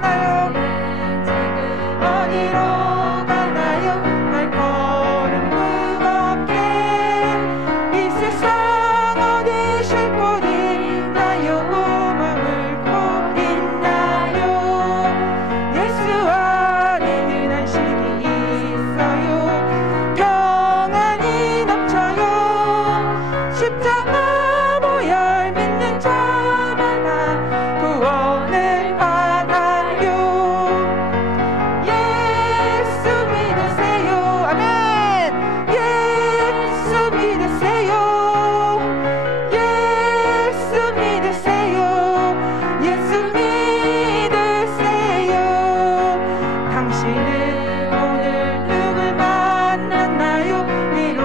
가나요? 어디로 가나요? 발걸음 무겁게 이 세상 어디 쉴 곳 있나요? 머물 곳 있나요? 예수 안에 안식이 있어요. 평안이 넘쳐요. 십자가 보혈 믿는 자마다 구원을 받아요. 예수 믿으세요. 아멘. 예수 믿으세요. 예수 믿으세요. 예수 믿으세요. 당신은 오늘 누굴 만났나요? 위로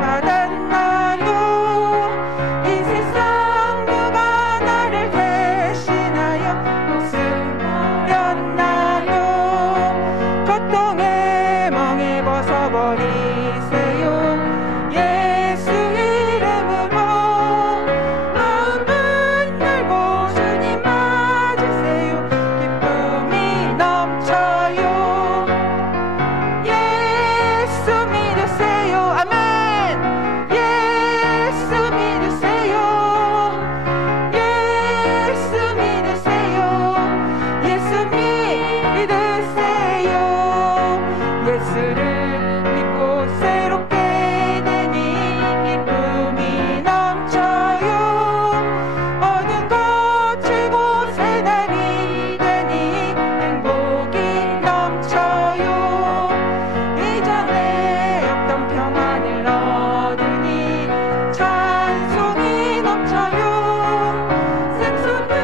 받았나요? 이 세상 누가 나를 대신하여 목숨 버렸나요? 고통의 멍에 벗어버리세요. 예수 이름으로 마음을 열고 주님 맞으세요. 기쁨이 넘쳐요. 예수 믿으세요. 아멘. 예수 믿으세요. 예수 믿으세요. 예수 믿으세요. 예수를 믿고 새롭게 되니 기쁨이 넘쳐요. 모든 것 즐거운 새날이 되니 행복이 넘쳐요. 이전에 없던 평안을 얻으니 찬송이 넘쳐요. 샘솟는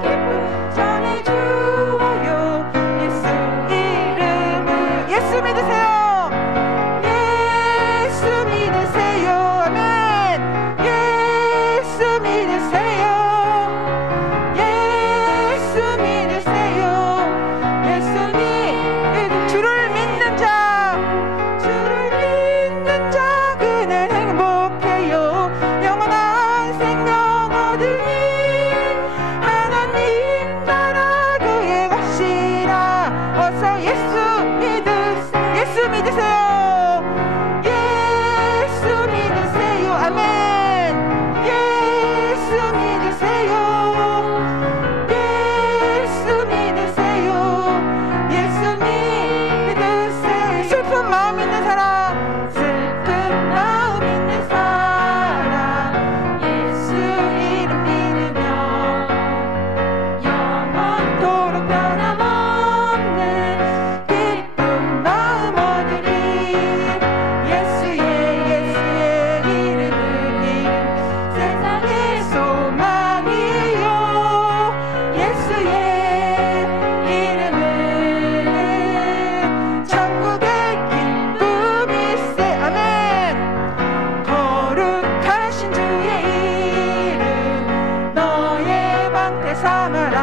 기쁨 전해주어요. 예수 이름을 예수 믿으세요. 예수 믿으세요. 아멘. 예수 믿으세요. 예수 믿으세요. 예수 주를 믿는 자, 주를 믿는 자 그는 행복해요. 영원한 생명 얻으니 하나님 나라 그의 것이라. 어서 예수 믿으세요. 예수 믿으세요. 예수 믿으세요. 아멘. 예수 믿으세요. 예수 믿으세요. 예수 믿으세요. 슬픈 마음 있는 사람, 슬픈 마음 있는 사람, 예수 이름 믿으면 영원토록 변함없는 기쁜 마음 얻으리. 예수의 이름은 세상의 소망이요. 예수의 이름은 천국의 기쁨일세. 아멘. 거룩하신 주의 이름 너의 방패 삼아라.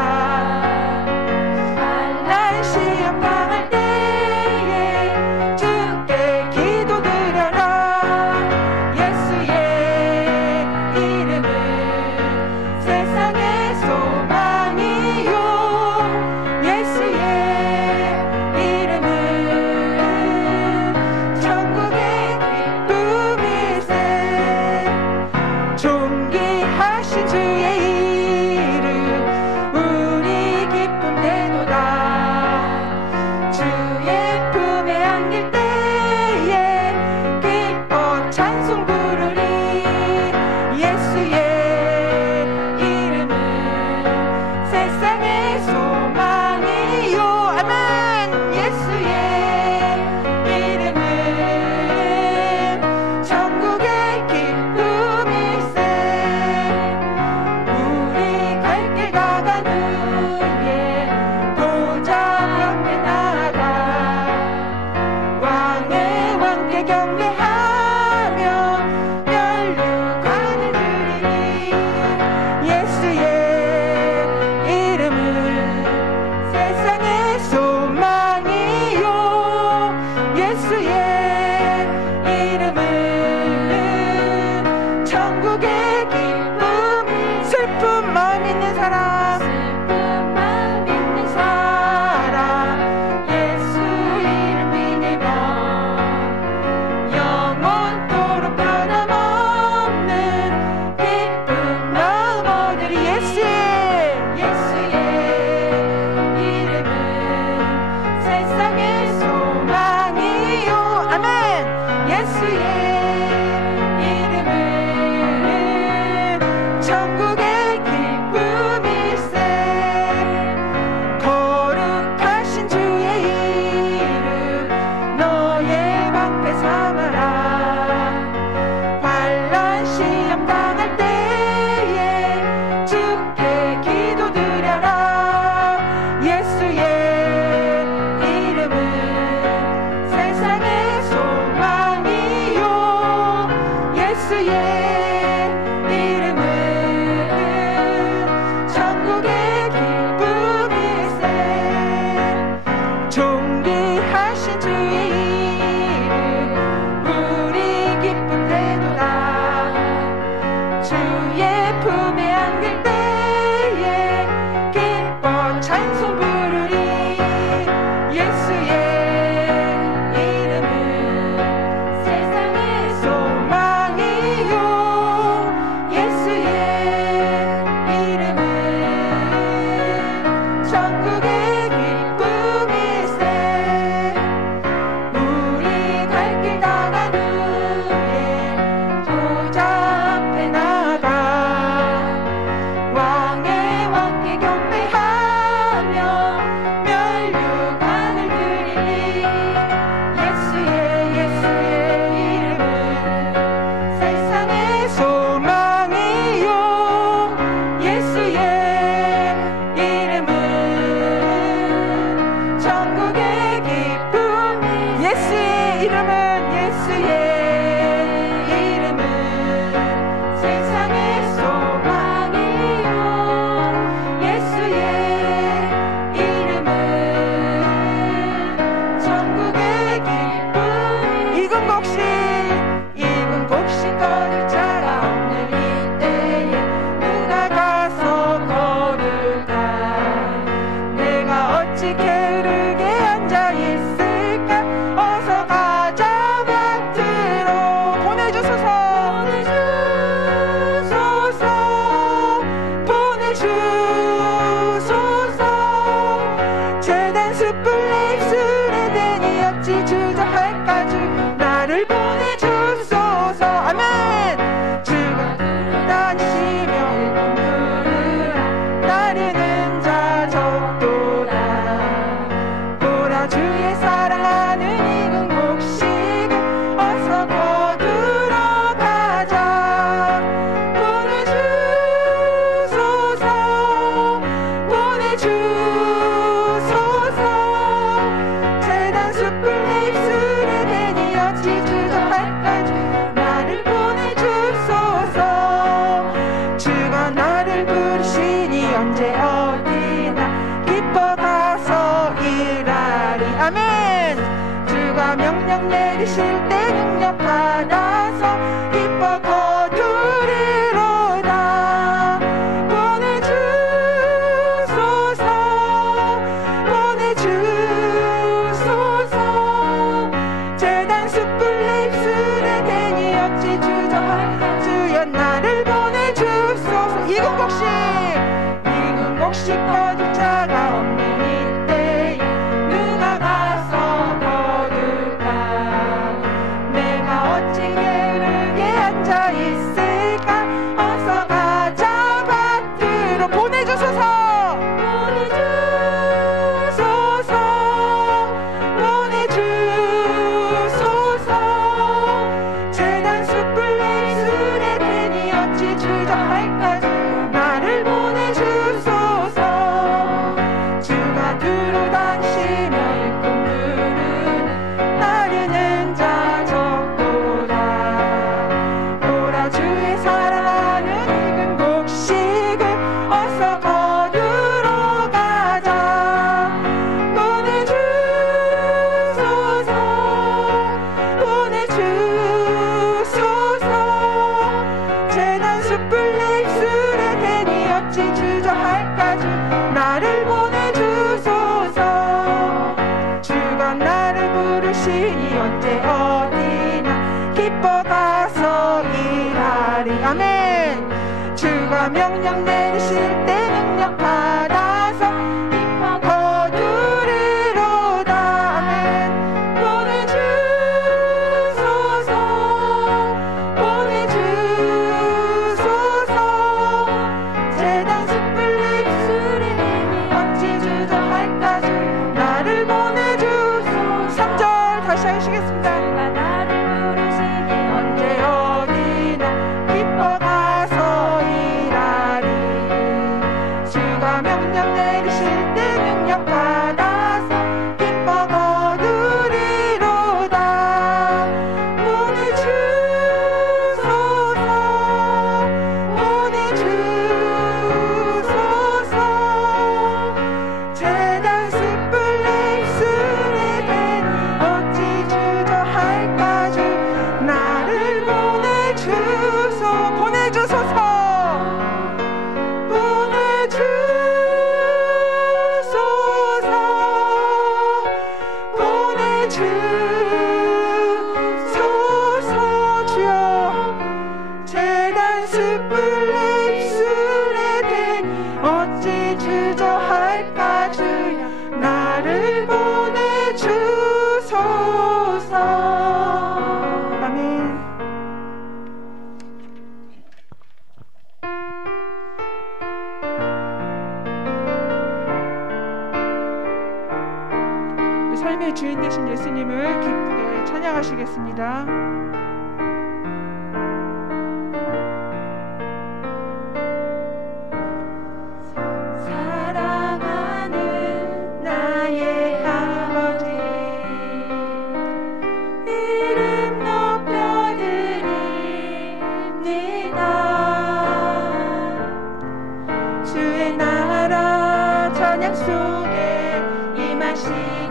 예수의 이름은 세상의 소망이요 예수의 이름은 천국의 기쁨일세 존귀하신 주의 이름 우리 기쁜 태도다 주의 품에 안길 때에 기뻐 찬송 부르리 예수의 이름은 세상의 소망이요 예수의 이름은 천국의 기쁨일세 우리 갈 길 다간 후에 보좌 앞에 나가 왕의 왕께 경배하며 멸류관을 드리리 예수의 이름은 세상의 소망이요 예수의 이름은 천국의 기쁨 예수의 이름은 세상의 소망이요 예수의 이름은 천국의 기쁨 익은 곡식 거둘 자가 없는 이때에 누가 가서 거둘까 내가 어찌 게으르게 앉아있을까 어서 가자 밭으로 보내주소서 재단 숯불 내 입술에 대니 어찌 주저할까 주 나를 보내주소서 아멘 주가 다니시며 일꾼 부르라 따르는 자 적도다 보라 주의 사랑하는 익은 곡식을 어서 거두러 가자 보내주소서 재단 숯불 내 입술에 대니 어찌 주저할까 주 나를 보내주소서 주가 나를 부르시니 언제 어디나 기뻐 가서 일하리 아멘 주가 명령 내리실 때 능력 받아서 기뻐 거두리로다 보내주소서 재단 숯불 내 입술에 대니 어찌 주저할까 주여 나를 보내주소서 익은 곡식 거둘 자가 없는 이때에 누가 가서 거둘까 내가 어찌 게으르게 앉아있을까 어서 가자 밭으로 보내주소서 재단 숯불 내 입술에 대니 어찌 주저할까 나를 보내주소서 주가 두루 다니시며 일꾼 부르는 따르는 자 적도다 보라 주의 사랑하는 익은 곡식을 어서 거두러 가자 보내주소서 재단 숯불 내 입술에 대니 어찌 주저할까 주 나를 보내주소서 주가 나를 부르시니 언제 어디나 기뻐 가서 일하리 아멘 주가 명령 내리실 때 능력 받아서 기뻐 거두리로다 아멘 보내주소서 재단 숯불 내 입술에 대니 어찌 주저할까 주 나를 보내주소서 3절 다시 하시겠습니다 주가 나를 부르시니 언제 어디나 기뻐 가서 일하리 주소서. 주여 재단 숯불 입술에 대니 어찌 주저할까. 주여 나를 보내주소서. 아멘. 삶의 주인 되신 예수님을 기쁘게 찬양하시겠습니다. 사랑하는 나의 아버지 이름 높여드립니다. 주의 나라 찬양 속에 임하시니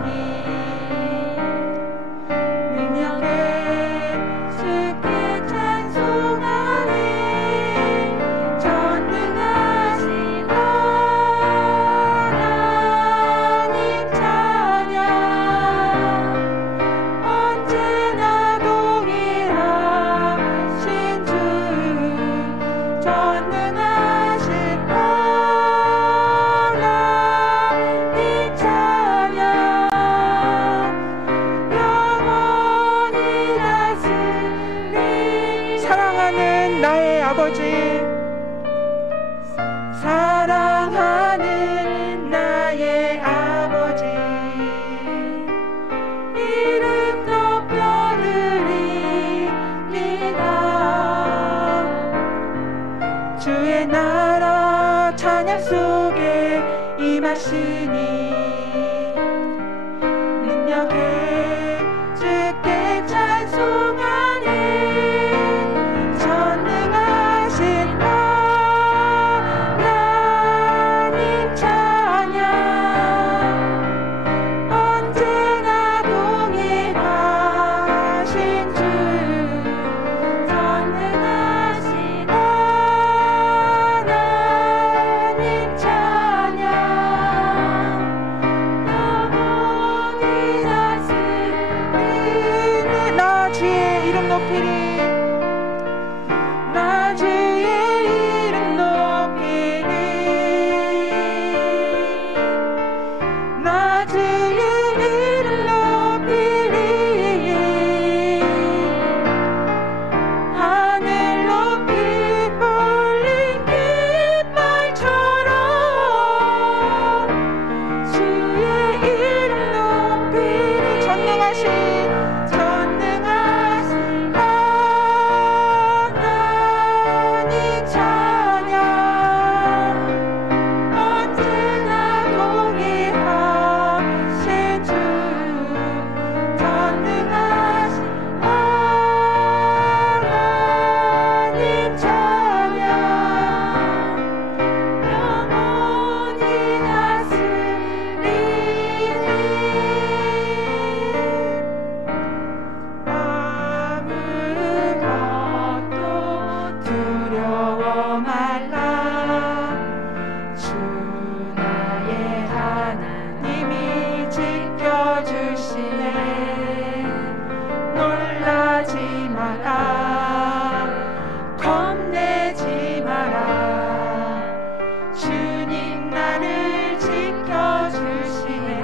나의 아버지 사랑하는 나의 아버지 이름 높여드립니다. 주의 나라 찬양 속에 임하시니 능력에 주께 찬송하네. 나 주의 이름 높이리. 나 주의 이름 높이리. 하늘 높이 뻗린 깃발처럼 주의 이름 높이리. 전능하신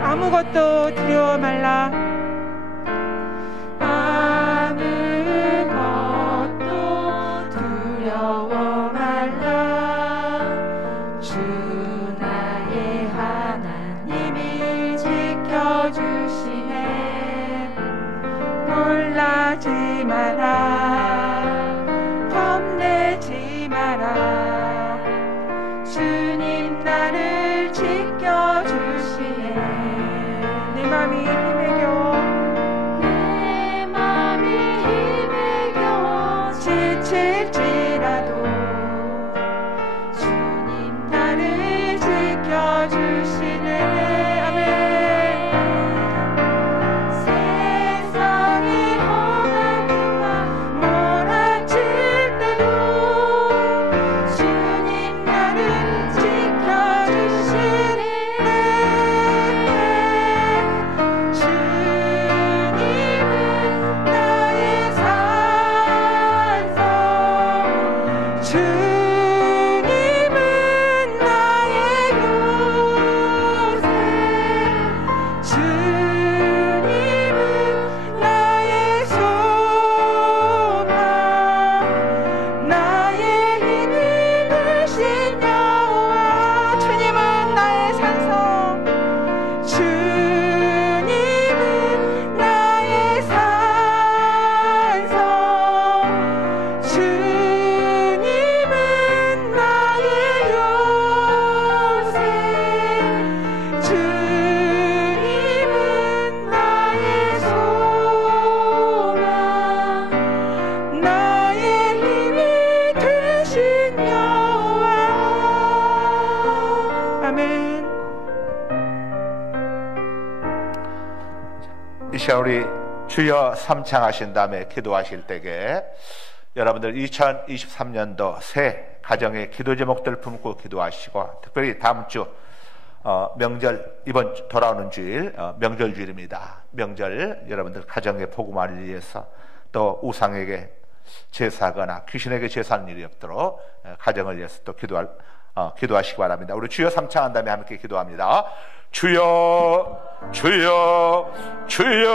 아무것도 두려워 말라. 아무것도 두려워 말라. 주 나의 하나님이 지켜주시네. 놀라지 마라. 겁내지 마라. 주님 나를 지켜주시네. 내 맘이 힘에 겨워 내 맘이 힘에 겨워 지칠지라도 주님 나를 지켜주시네. 아멘. 세상이 험한 이 시간 우리 주여 삼창하신 다음에 기도하실 때에 여러분들 2023년도 새 가정의 기도 제목들 품고 기도하시고, 특별히 다음 주 명절, 이번 돌아오는 주일 명절 주일입니다. 명절 여러분들 가정의 복음화를 위해서, 또 우상에게 제사하거나 귀신에게 제사하는 일이 없도록 가정을 위해서 또 기도하시기 바랍니다. 우리 주여 삼창한 다음에 함께 기도합니다. 주여, 주여, 주여.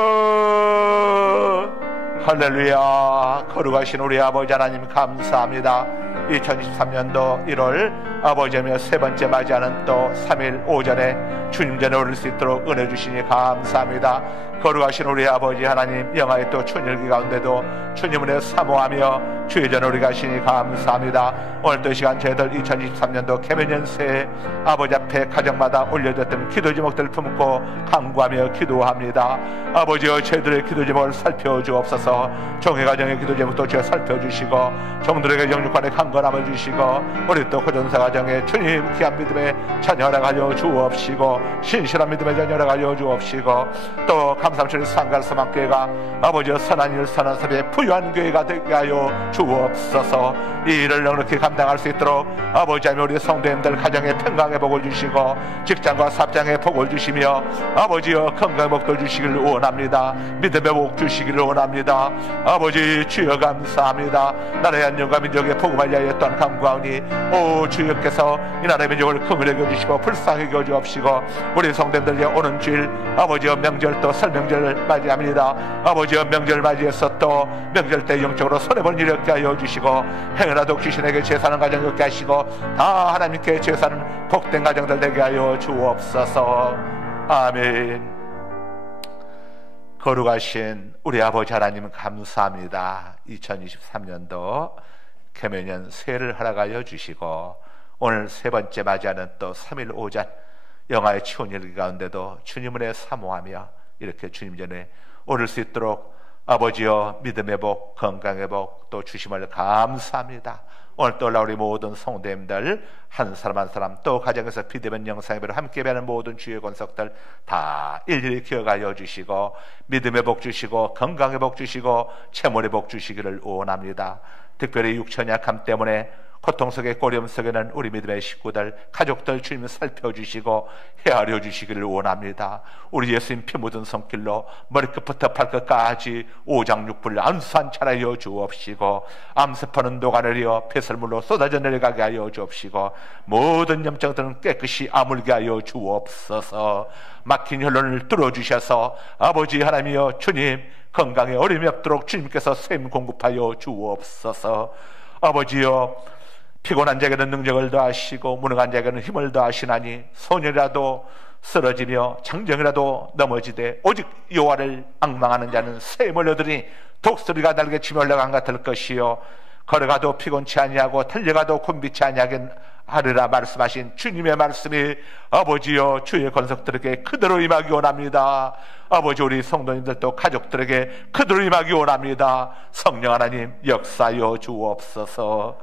할렐루야. 거룩하신 우리 아버지 하나님 감사합니다. 2023년도 1월 아버지며 세 번째 맞이하는 또 3일 오전에 주님 전에 오를 수 있도록 은혜 주시니 감사합니다. 거룩하신 우리 아버지 하나님, 영화의 또 춘일기 가운데도 주님 은혜 사모하며 주의 전에 오리 가시니 감사합니다. 오늘 또 이 시간 저희들 2023년도 개면년 새해 아버지 앞에 가정마다 올려졌던 기도 제목들을 품고 간구하며 기도합니다. 아버지여, 저희들의 기도 제목을 살펴주옵소서. 종의 가정의 기도 제목도 주여 살펴주시고, 종들에게 영육간의 강건함을 주시고, 우리 또 고전사 가정에 주님 귀한 믿음의 자녀라 가려 주옵시고, 신실한 믿음의 자녀라 가려 주옵시고, 또 감삼천리 상가서만교회가 아버지여 선한 일 선한 사람의 부유한 교회가 되게 하여 주옵소서. 이 일을 넉넉히 감당할 수 있도록 아버지 하나님, 우리 성도님들 가정에 평강의 복을 주시고 직장과 사업장에 복을 주시며 아버지여 건강의 복도 주시기를 원합니다. 믿음의 복 주시기를 원합니다. 아버지 주여 감사합니다. 나라의 안녕과 민족의 복음을 위하여 또한 간구하오니, 오 주여께서 이 나라의 민족을 긍휼히 여겨주시고 불쌍히 여겨주옵시고, 우리 성도님들의 오는 주일 아버지여 명절 또 설명절을 맞이합니다. 아버지여 명절을 맞이해서 또 명절 때 영적으로 손해보는 일이 없게 하여 주시고, 행여라도 귀신에게 제사하는 가정이 없게 하시고, 다 하나님께 제사하는 복된 가정들 되게 하여 주옵소서. 아멘. 거룩하신 우리 아버지 하나님 감사합니다. 2023년도 개면년 새해를 허락하여 주시고, 오늘 세 번째 맞이하는 또 3일 오전 영화의 치혼일 가운데도 주님 은혜 사모하며 이렇게 주님 전에 오를 수 있도록 아버지여 믿음의 복, 건강의 복 또 주심을 감사합니다. 오늘 또 올라온 우리 모든 성도님들 한 사람 한 사람, 또 가정에서 비대면 영상예배로 함께 뵈는 모든 주의 권속들 다 일일이 기억하여 주시고, 믿음의 복 주시고 건강의 복 주시고 채물의 복 주시기를 원합니다. 특별히 육체의 약함 때문에 고통 속에 고려움 속에는 우리 믿음의 식구들, 가족들 주님 살펴주시고 헤아려 주시기를 원합니다. 우리 예수님 피 묻은 손길로 머리끝부터 발끝까지 오장육부를 안수한차하여 주옵시고, 암세포는 녹아내려 폐설물로 쏟아져 내려가게 하여 주옵시고, 모든 염증들은 깨끗이 아물게 하여 주옵소서. 막힌 혈론을 뚫어주셔서 아버지 하나님이여 주님 건강에 어림이 없도록 주님께서 샘 공급하여 주옵소서. 아버지여, 피곤한 자에게는 능력을 더하시고 무능한 자에게는 힘을 더하시나니, 소년이라도 쓰러지며 장정이라도 넘어지되 오직 여호와를 앙망하는 자는 샘을 얻으니 독수리가 날개 치며 올라간 같을 것이요, 걸어가도 피곤치 아니하고 달려가도 곤비치 아니하리라 말씀하신 주님의 말씀이 아버지여 주의 권속들에게 그대로 임하기 원합니다. 아버지, 우리 성도님들도 가족들에게 그대로 임하기 원합니다. 성령 하나님 역사여 주옵소서.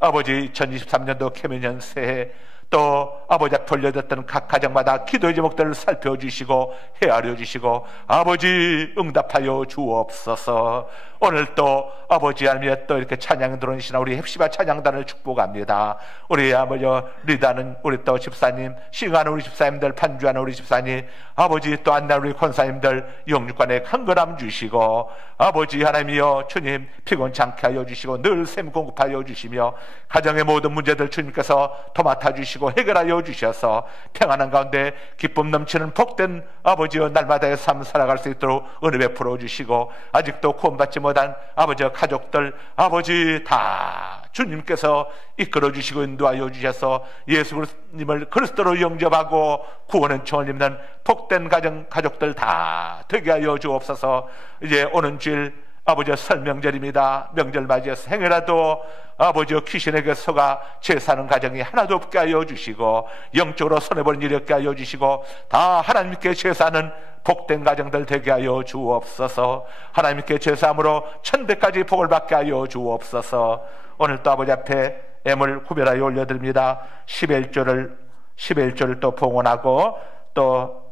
아버지, 2023년도 개면년 새해 또 아버지 앞에 올려졌던 각 가정마다 기도의 제목들을 살펴주시고 헤아려 주시고 아버지 응답하여 주옵소서. 오늘 또 아버지 하나님의 또 이렇게 찬양 들어오시나 우리 헵시바 찬양단을 축복합니다. 우리 아버지 리다는 우리 또 집사님, 싱하는 우리 집사님들, 판주하는 우리 집사님, 아버지 또 안나는 우리 권사님들 영육간에 강건함 주시고, 아버지 하나님이여 주님 피곤치 않게 하여 주시고 늘 샘 공급하여 주시며, 가정의 모든 문제들 주님께서 도맡아 주시고 해결하여 주셔서 평안한 가운데 기쁨 넘치는 복된 아버지여 날마다의 삶 살아갈 수 있도록 은혜 베풀어 주시고, 아직도 구원받지 못한 아버지와 가족들 아버지 다 주님께서 이끌어 주시고 인도하여 주셔서 예수 그리스도님을 그리스도로 영접하고 구원의 총을 입는 복된 가족들 다 되게 하여 주옵소서. 이제 오는 주일 아버지의 설명절입니다. 명절 맞이해서 행여라도 아버지의 귀신에게 속아 제사하는 가정이 하나도 없게 하여 주시고, 영적으로 손해보는 일이 없게 하여 주시고, 다 하나님께 제사하는 복된 가정들 되게 하여 주옵소서. 하나님께 제사함으로 천대까지 복을 받게 하여 주옵소서. 오늘 또 아버지 앞에 애물 구별하여 올려드립니다. 11조를 또 봉헌하고, 또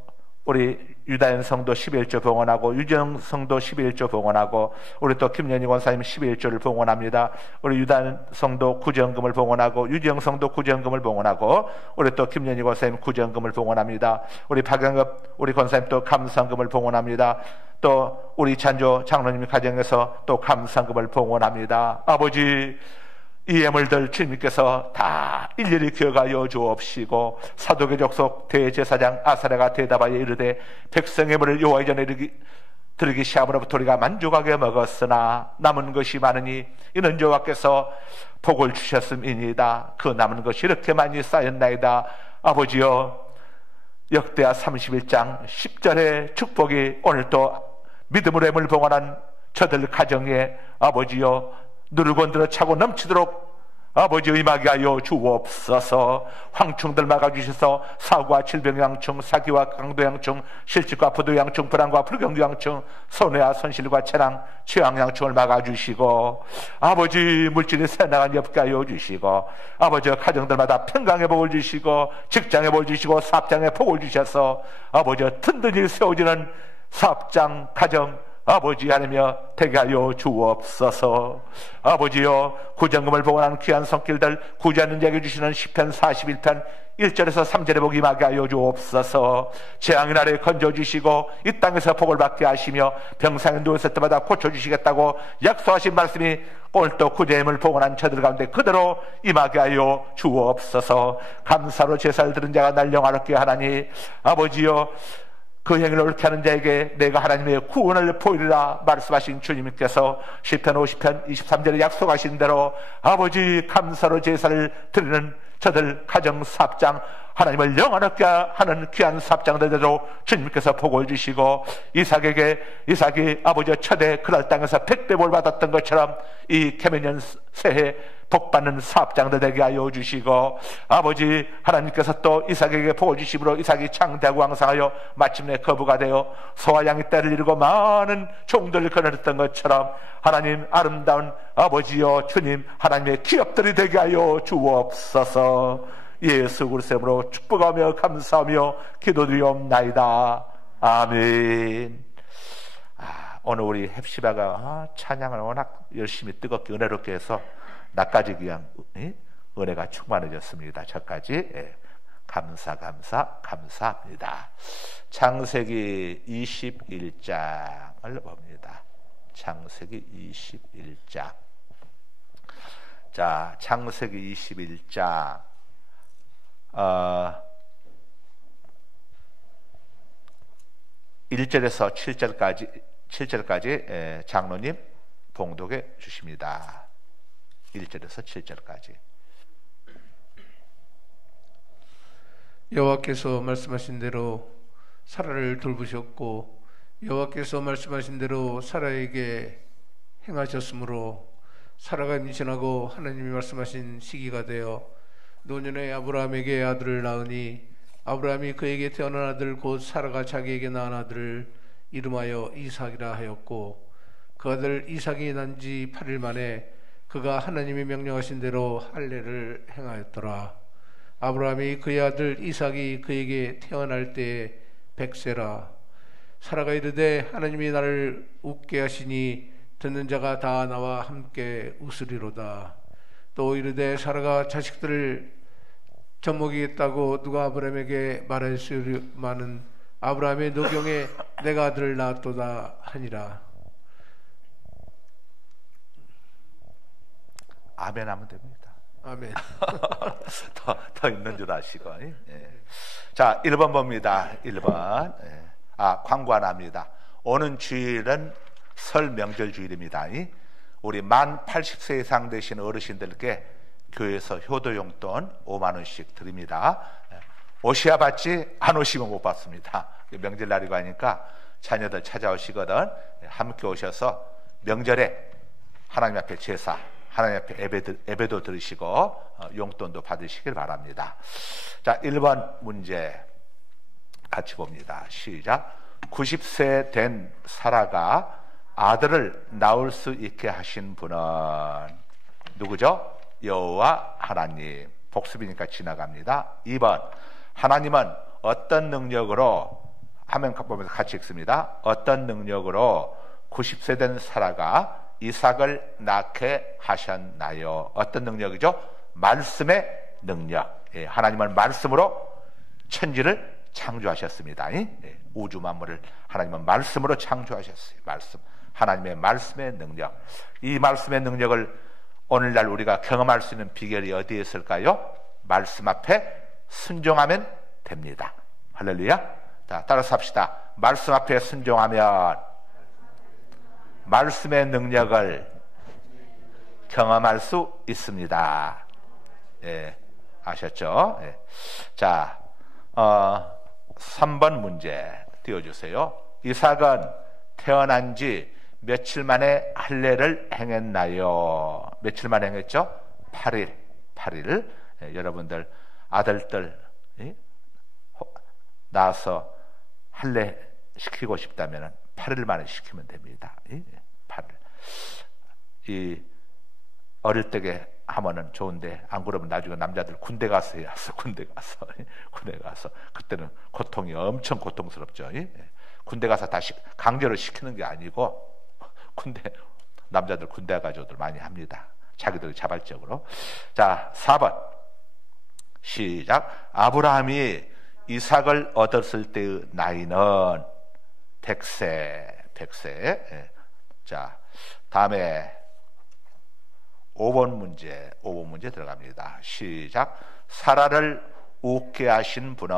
우리 유다현 성도 11조 봉헌하고 유정 성도 11조 봉헌하고 우리 또 김연희 권사님 11조를 봉헌합니다. 우리 유다현 성도 구정금을 봉헌하고 유정 성도 구정금을 봉헌하고 우리 또 김연희 권사님 구정금을 봉헌합니다. 우리 박영급 우리 권사님 또 감상금을 봉헌합니다. 또 우리 찬조 장로님 가정에서 또 감상금을 봉헌합니다. 아버지, 이 예물들 주님께서 다 일일이 기억하여 주옵시고 사도계 족속 대제사장 아사랴가 대답하여 이르되 백성의 물을 여호와의 전에 드리기 시함으로부터 우리가 만족하게 먹었으나 남은 것이 많으니 이는 여호와께서 복을 주셨음이니이다. 그 남은 것이 이렇게 많이 쌓였나이다. 아버지여, 역대하 31장 10절의 축복이 오늘 또 믿음으로 힘을 봉헌한 저들 가정에 아버지여 누르곤들어 차고 넘치도록 아버지 임하게 하여 주옵소서. 황충들 막아주셔서 사고와 질병양충, 사기와 강도양충, 실직과 부도양충, 불안과 불경주양충, 손해와 손실과 재앙, 취향양충을 막아주시고 아버지 물질이 새나간 엽게 하여 주시고 아버지 가정들마다 평강의 복을 주시고 직장의 복을 주시고 사업장의 복을 주셔서 아버지 든든히 세워지는 사업장, 가정 아버지 하나며 되게 하여 주옵소서. 아버지여, 구정금을 봉헌한 귀한 손길들 구지 않는 자에게 주시는 시편 41편 1절에서 3절의 복이 임하게 하여 주옵소서. 재앙의 날에 건져주시고 이 땅에서 복을 받게 하시며 병상에 누웠을 때마다 고쳐주시겠다고 약속하신 말씀이 오늘 또 구제임을 봉헌한 저들 가운데 그대로 임하게 하여 주옵소서. 감사로 제사를 드린 자가 날 영화롭게 하나니 아버지여, 그 행위를 옳게 하는 자에게 내가 하나님의 구원을 보이리라 말씀하신 주님께서 시편 50편 23절에 약속하신 대로 아버지 감사로 제사를 드리는 저들 가정 사업장 하나님을 영원하게 하는 귀한 사업장들대로 주님께서 복을 주시고 이삭이 아버지의 첫해 그랄 땅에서 100배 볼 받았던 것처럼 이 개면년 새해 복받는 사업장들 되게 하여 주시고 아버지 하나님께서 또 이삭에게 복을 주심으로 이삭이 창대하고 왕성하여 마침내 거부가 되어 소와 양이 때를 이루고 많은 종들을 거느렸던 것처럼 하나님 아름다운 아버지여 주님 하나님의 기업들이 되게 하여 주옵소서. 예수 그리스도의 이름으로 축복하며 감사하며 기도드리옵나이다. 아멘. 오늘 우리 헵시바가 찬양을 워낙 열심히 뜨겁게 은혜롭게 해서 나까지 그냥 은혜가 충만해졌습니다. 저까지 감사합니다. 창세기 21장을 봅니다. 창세기 21장. 자, 창세기 21장 1절에서 7절까지 장로님 봉독해 주십니다. 1절에서 7절까지. 여호와께서 말씀하신 대로 사라를 돌보셨고 여호와께서 말씀하신 대로 사라에게 행하셨으므로 사라가 임신하고 하나님이 말씀하신 시기가 되어 노년에 아브라함에게 아들을 낳으니 아브라함이 그에게 태어난 아들 곧 사라가 자기에게 낳은 아들을 이름하여 이삭이라 하였고 그 아들 이삭이 난 지 8일 만에 그가 하나님이 명령하신 대로 할례를 행하였더라. 아브라함이 그의 아들 이삭이 그에게 태어날 때에 100세라. 사라가 이르되 하나님이 나를 웃게 하시니 듣는 자가 다 나와 함께 웃으리로다. 또 이르되 사라가 자식들을 젖먹이겠다고 누가 아브라함에게 말했으리마는 아브라함의 노경에 내가 아들을 낳았도다 하니라. 아멘 하면 됩니다. 아멘. 더 있는 줄 아시고. 자, 1번 봅니다. 1번. 광고 하나 합니다. 오는 주일은 설 명절 주일입니다. 우리 만 80세 이상 되신 어르신들께 교회에서 효도 용돈 5만 원씩 드립니다. 오셔야 받지 안 오시면 못 받습니다. 명절날이고 하니까 자녀들 찾아오시거든. 함께 오셔서 명절에 하나님 앞에 제사, 하나님 앞에 예배도 들으시고 용돈도 받으시길 바랍니다. 자, 1번 문제 같이 봅니다. 시작. 90세 된 사라가 아들을 낳을 수 있게 하신 분은 누구죠? 여호와 하나님. 복습이니까 지나갑니다. 2번, 하나님은 어떤 능력으로 화면 보면서 같이 읽습니다. 어떤 능력으로 90세 된 사라가 이삭을 낳게 하셨나요? 어떤 능력이죠? 말씀의 능력. 예, 하나님은 말씀으로 천지를 창조하셨습니다. 예, 우주 만물을 하나님은 말씀으로 창조하셨어요. 말씀. 하나님의 말씀의 능력. 이 말씀의 능력을 오늘날 우리가 경험할 수 있는 비결이 어디에 있을까요? 말씀 앞에 순종하면 됩니다. 할렐루야. 자, 따라서 합시다. 말씀 앞에 순종하면 말씀의 능력을 경험할 수 있습니다. 예, 아셨죠? 예. 자, 3번 문제 띄워주세요. 이삭은 태어난 지 며칠 만에 할례를 행했나요? 며칠 만에 행했죠? 8일. 예, 여러분들 아들들 낳아서 할례 시키고 싶다면 8일 만에 시키면 됩니다. 8일. 이 어릴 때게 하면은 좋은데 안 그러면 나중에 남자들 군대 가서 해야 해. 군대 가서 그때는 고통이 엄청 고통스럽죠. 군대 가서 다시 강제로 시키는 게 아니고 남자들 군대 가족들 많이 합니다. 자기들이 자발적으로. 자, 4번 시작. 아브라함이 이삭을 얻었을 때의 나이는 100세. 예. 자, 다음에 5번 문제 들어갑니다. 시작. 사라를 웃게 하신 분은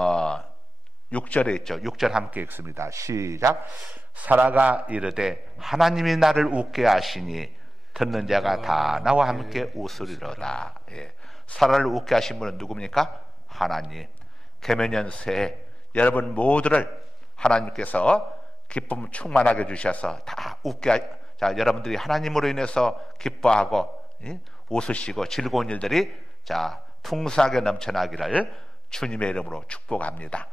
6절에 있죠. 6절 함께 읽습니다. 시작. 사라가 이르되 하나님이 나를 웃게 하시니 듣는 자가 다 나와 함께 웃으리로다. 예. 사라를 웃게 하신 분은 누굽니까? 하나님. 계명년 새해 여러분 모두를 하나님께서 기쁨 충만하게 주셔서 다 자, 여러분들이 하나님으로 인해서 기뻐하고 웃으시고 즐거운 일들이 자 풍성하게 넘쳐나기를 주님의 이름으로 축복합니다.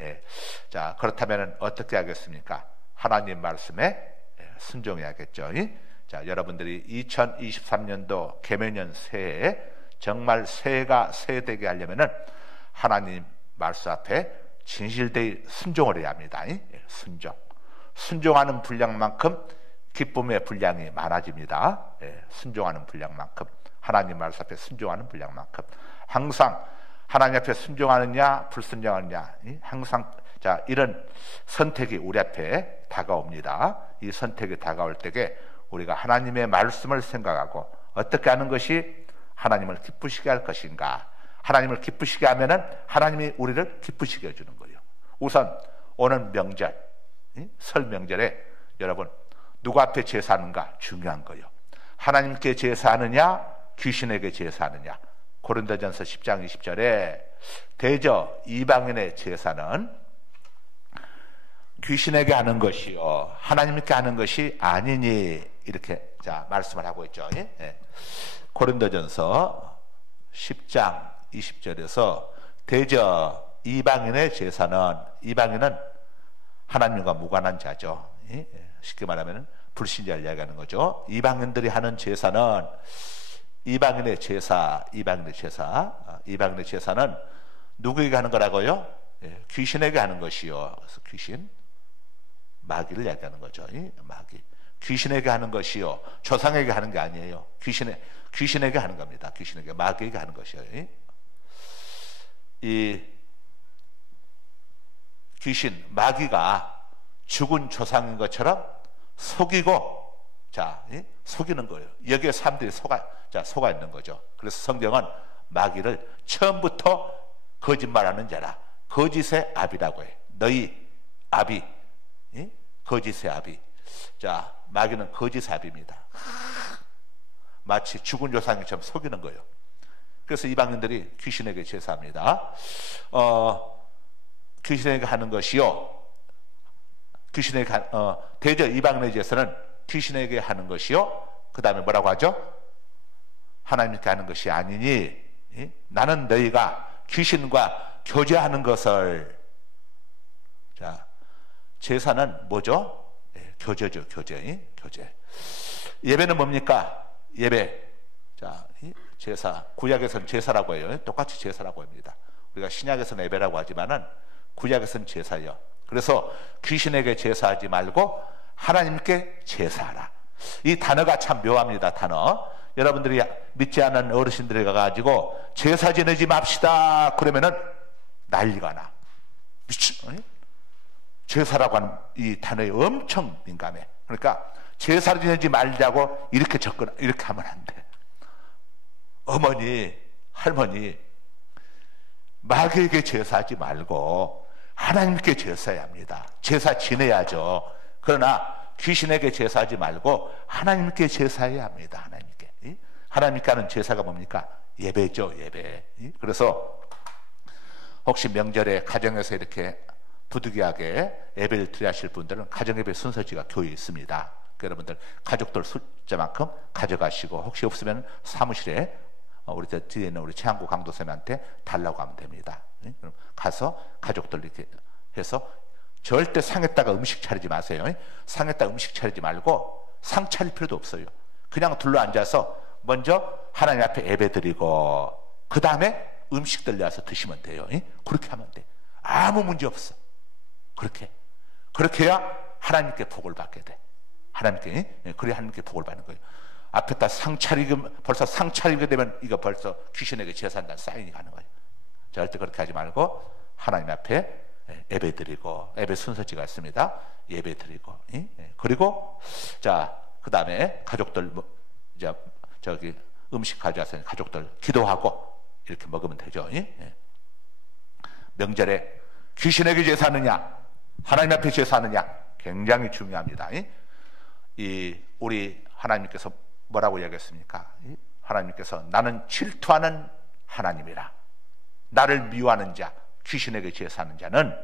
예. 자, 그렇다면 어떻게 하겠습니까? 하나님 말씀에 순종해야겠죠. 자, 여러분들이 2023년도 계명년 새해에 정말 새해가 새해되게 하려면은 하나님 말씀 앞에 진실되이 순종을 해야 합니다. 순종하는 분량만큼 기쁨의 분량이 많아집니다. 순종하는 분량만큼 하나님 말씀 앞에 순종하는 분량만큼 항상 하나님 앞에 순종하느냐 불순종하느냐 항상 자 이런 선택이 우리 앞에 다가옵니다. 이 선택이 다가올 때에 우리가 하나님의 말씀을 생각하고 어떻게 하는 것이 하나님을 기쁘시게 할 것인가. 하나님을 기쁘시게 하면은 하나님이 우리를 기쁘시게 해주는 거예요. 우선 오늘 명절 설 명절에 여러분 누구 앞에 제사하는가 중요한 거예요. 하나님께 제사하느냐 귀신에게 제사하느냐. 고린도전서 10장 20절에 대저 이방인의 제사는 귀신에게 하는 것이요 하나님께 하는 것이 아니니 이렇게 자 말씀을 하고 있죠. 예. 고린도전서 10장 20절에서 대저 이방인의 제사는 이방인은 하나님과 무관한 자죠. 예. 쉽게 말하면 불신자를 이야기하는 거죠. 이방인들이 하는 제사는 이방인의 제사는 누구에게 하는 거라고요? 예, 귀신에게 하는 것이요. 그래서 귀신, 마귀를 이야기하는 거죠. 마귀. 귀신에게 하는 것이요. 조상에게 하는 게 아니에요. 귀신에게 하는 겁니다. 귀신에게, 마귀에게 하는 것이요. 이 귀신, 마귀가 죽은 조상인 것처럼 속이고, 자, 속이는 거예요. 여기에 사람들이 속아 있는 거죠. 그래서 성경은 마귀를 처음부터 거짓말하는 자라, 거짓의 아비라고 해. 너희 아비, 거짓의 아비. 자, 마귀는 거짓의 아비입니다. 마치 죽은 조상처럼 속이는 거예요. 그래서 이방인들이 귀신에게 제사합니다. 귀신에게 하는 것이요. 대저 이방인의 제사는 귀신에게 하는 것이요. 그 다음에 뭐라고 하죠? 하나님께 하는 것이 아니니 나는 너희가 귀신과 교제하는 것을. 자, 제사는 뭐죠? 교제죠. 교제. 예배는 뭡니까? 예배. 자, 제사. 구약에서는 제사라고 해요. 똑같이 제사라고 합니다. 우리가 신약에서는 예배라고 하지만은 구약에서는 제사예요. 그래서 귀신에게 제사하지 말고 하나님께 제사하라. 이 단어가 참 묘합니다. 단어. 여러분들이 믿지 않는 어르신들에 가가지고 제사 지내지 맙시다 그러면은 난리가 나. 제사라고 하는 이 단어에 엄청 민감해. 그러니까 제사를 지내지 말자고 이렇게 접근, 이렇게 하면 안 돼. 어머니, 할머니, 마귀에게 제사하지 말고 하나님께 제사해야 합니다. 제사 지내야죠. 그러나 귀신에게 제사하지 말고 하나님께 제사해야 합니다. 하나님께. 하나님께 하는 제사가 뭡니까? 예배죠, 예배. 그래서 혹시 명절에 가정에서 이렇게 부득이하게 예배를 드려야 하실 분들은 가정예배 순서지가 교회에 있습니다. 여러분들 가족들 숫자만큼 가져가시고 혹시 없으면 사무실에 우리 뒤에 있는 우리 최한구 강도쌤한테 달라고 하면 됩니다. 그럼 가서 가족들 이렇게 해서 절대 상에다가 음식 차리지 마세요. 상에다가 음식 차리지 말고 상 차릴 필요도 없어요. 그냥 둘러 앉아서 먼저 하나님 앞에 예배 드리고 그 다음에 음식들 내서 드시면 돼요. 그렇게 하면 돼. 아무 문제 없어. 그렇게 해야 하나님께 복을 받게 돼. 하나님께, 그래야 하나님께 복을 받는 거예요. 앞에다 상 차리고 벌써 상 차리게 되면 이거 벌써 귀신에게 제사한다는 사인이 가는 거예요. 절대 그렇게 하지 말고 하나님 앞에 예배 드리고, 예배 순서지가 있습니다. 예배 드리고, 그리고 자 그 다음에 가족들 이제 저기 음식 가져와서 가족들 기도하고 이렇게 먹으면 되죠. 명절에 귀신에게 제사하느냐 하나님 앞에 제사하느냐 굉장히 중요합니다. 이 우리 하나님께서 뭐라고 이야기했습니까? 하나님께서 나는 질투하는 하나님이라. 나를 미워하는 자, 귀신에게 제사하는 자는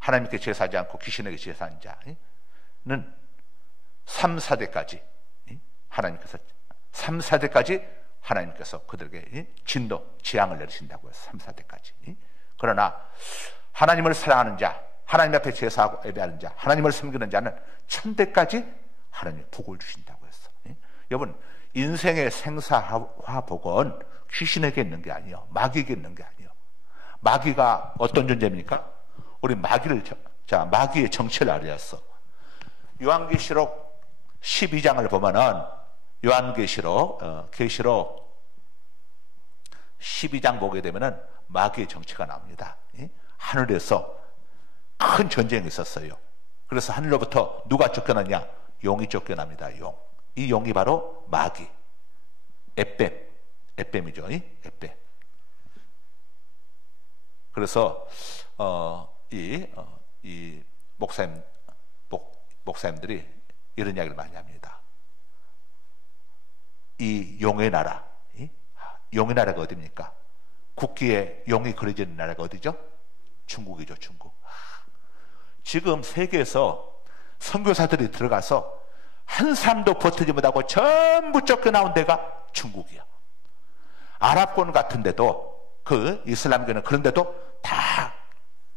하나님께 제사하지 않고 귀신에게 제사하는 자는 3, 4대까지 하나님께서 3, 4대까지 하나님께서 그들에게 진노, 재앙을 내리신다고 해서 3, 4대까지. 그러나 하나님을 사랑하는 자, 하나님 앞에 제사하고 예배하는 자, 하나님을 섬기는 자는 1000대까지 하나님이 복을 주신다고 했어. 여러분, 인생의 생사화복은 귀신에게 있는 게 아니에요. 마귀에게 있는 게 아니에요. 마귀가 어떤 존재입니까? 우리 마귀의 정체를 알렸어. 요한계시록 12장을 보면은 계시록 12장 보게 되면은 마귀의 정체가 나옵니다. 하늘에서 큰 전쟁이 있었어요. 그래서 하늘로부터 누가 쫓겨나냐? 용이 쫓겨납니다. 용. 이 용이 바로 마귀, 에뱀이죠. 에뱀. 그래서 이 목사님들이 이런 이야기를 많이 합니다. 이 용의 나라, 용의 나라가 어디입니까? 국기에 용이 그려져 있는 나라가 어디죠? 중국이죠, 중국. 지금 세계에서 선교사들이 들어가서 한 사람도 버티지 못하고 전부 쫓겨나온 데가 중국이야. 아랍권 같은 데도, 그 이슬람교는 그런 데도 다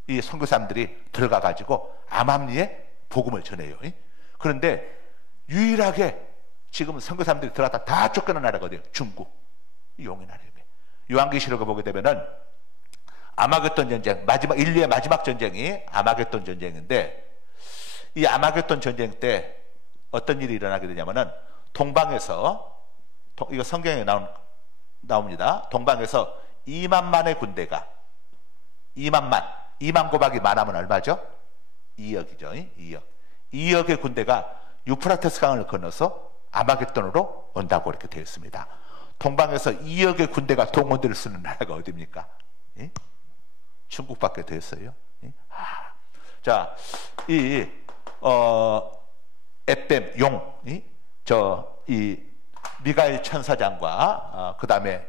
이 선교사님들이 들어가 가지고 암암리에 복음을 전해요. 그런데 유일하게 지금 선교사님들이 들어갔다 다 쫓겨난 나라가 어디예요? 중국. 용의 나라예요. 요한계시록을 보게 되면은 아마겟돈 전쟁, 인류의 마지막 전쟁이 아마겟돈 전쟁인데, 이 아마겟돈 전쟁 때 어떤 일이 일어나게 되냐면은 동방에서, 이거 성경에 나옵니다. 동방에서 2만만의 군대가 2만 곱하기 만하면 얼마죠? 2억이죠. 2억의 군대가 유프라테스 강을 건너서 아마겟돈으로 온다고 이렇게 되어 있습니다. 동방에서 2억의 군대가 동원대를 쓰는 나라가 어디입니까? 중국밖에 되었어요. 자, 에뱀 용, 이 미가엘 천사장과 그 다음에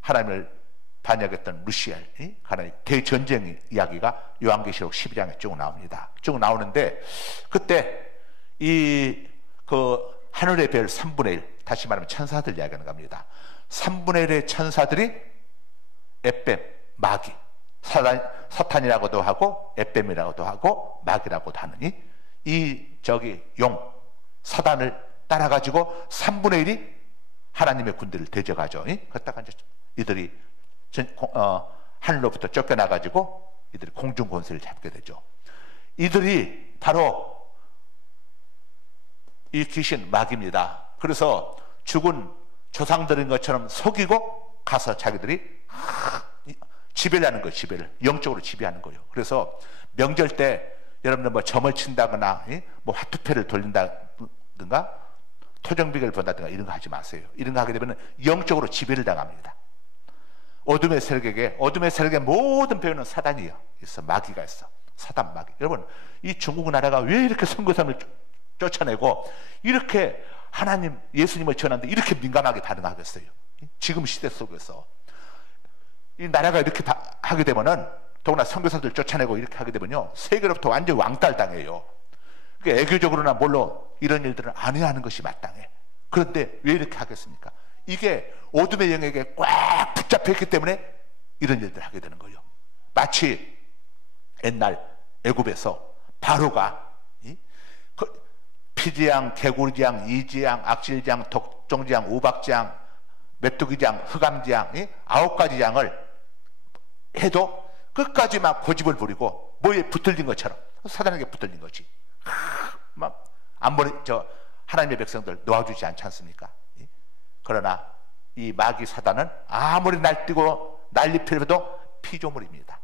하나님을 반역했던 루시엘, 하나님 대전쟁 이야기가 요한계시록 12장에 쭉 나옵니다. 쭉 나오는데, 그때 그 하늘의 별 3분의 1, 다시 말하면 천사들 이야기하는 겁니다. 3분의 1의 천사들이 에뱀, 마귀, 사탄이라고도 하고 에뱀이라고도 하고 마귀라고도 하느니 용, 사단을 따라가지고 3분의 1이 하나님의 군대를 대적하죠. 그러다가 이들이 하늘로부터 쫓겨나가지고 이들이 공중 권세를 잡게 되죠. 이들이 바로 이 귀신 마귀입니다. 그래서 죽은 조상들인 것처럼 속이고 가서 자기들이 지배를 하는 거예요. 지배를 영적으로 지배하는 거예요. 그래서 명절 때 여러분들 뭐 점을 친다거나 뭐 화투패를 돌린다든가 토정비를 본다든가 이런 거 하지 마세요. 이런 거 하게 되면 영적으로 지배를 당합니다. 어둠의 세력의 모든 배우는 사단이요. 있어. 마귀가 있어. 사단 마귀. 여러분, 이 중국 나라가 왜 이렇게 선교사람을 쫓아내고 이렇게 하나님 예수님을 전하는데 이렇게 민감하게 반응하겠어요? 지금 시대 속에서 이 나라가 이렇게 하게 되면은 더구나 선교사들 쫓아내고 이렇게 하게 되면요 세계로부터 완전 왕따당해요. 그러니까 애교적으로나 뭘로 이런 일들을 안 해야 하는 것이 마땅해. 그런데 왜 이렇게 하겠습니까? 이게 어둠의 영역에 꽉 붙잡혔기 때문에 이런 일들을 하게 되는 거예요. 마치 옛날 애굽에서 바로가 피지양, 개구리지양, 이지양, 악질지양, 독종지양, 우박지양, 메뚜기지양, 흑암지양 9가지 양을 해도 끝까지 막 고집을 부리고 뭐에 붙들린 것처럼 사단에게 붙들린 거지. 막 하나님의 백성들 놓아주지 않지 않습니까? 그러나 이 마귀 사단은 아무리 날뛰고 난리 피려도 피조물입니다.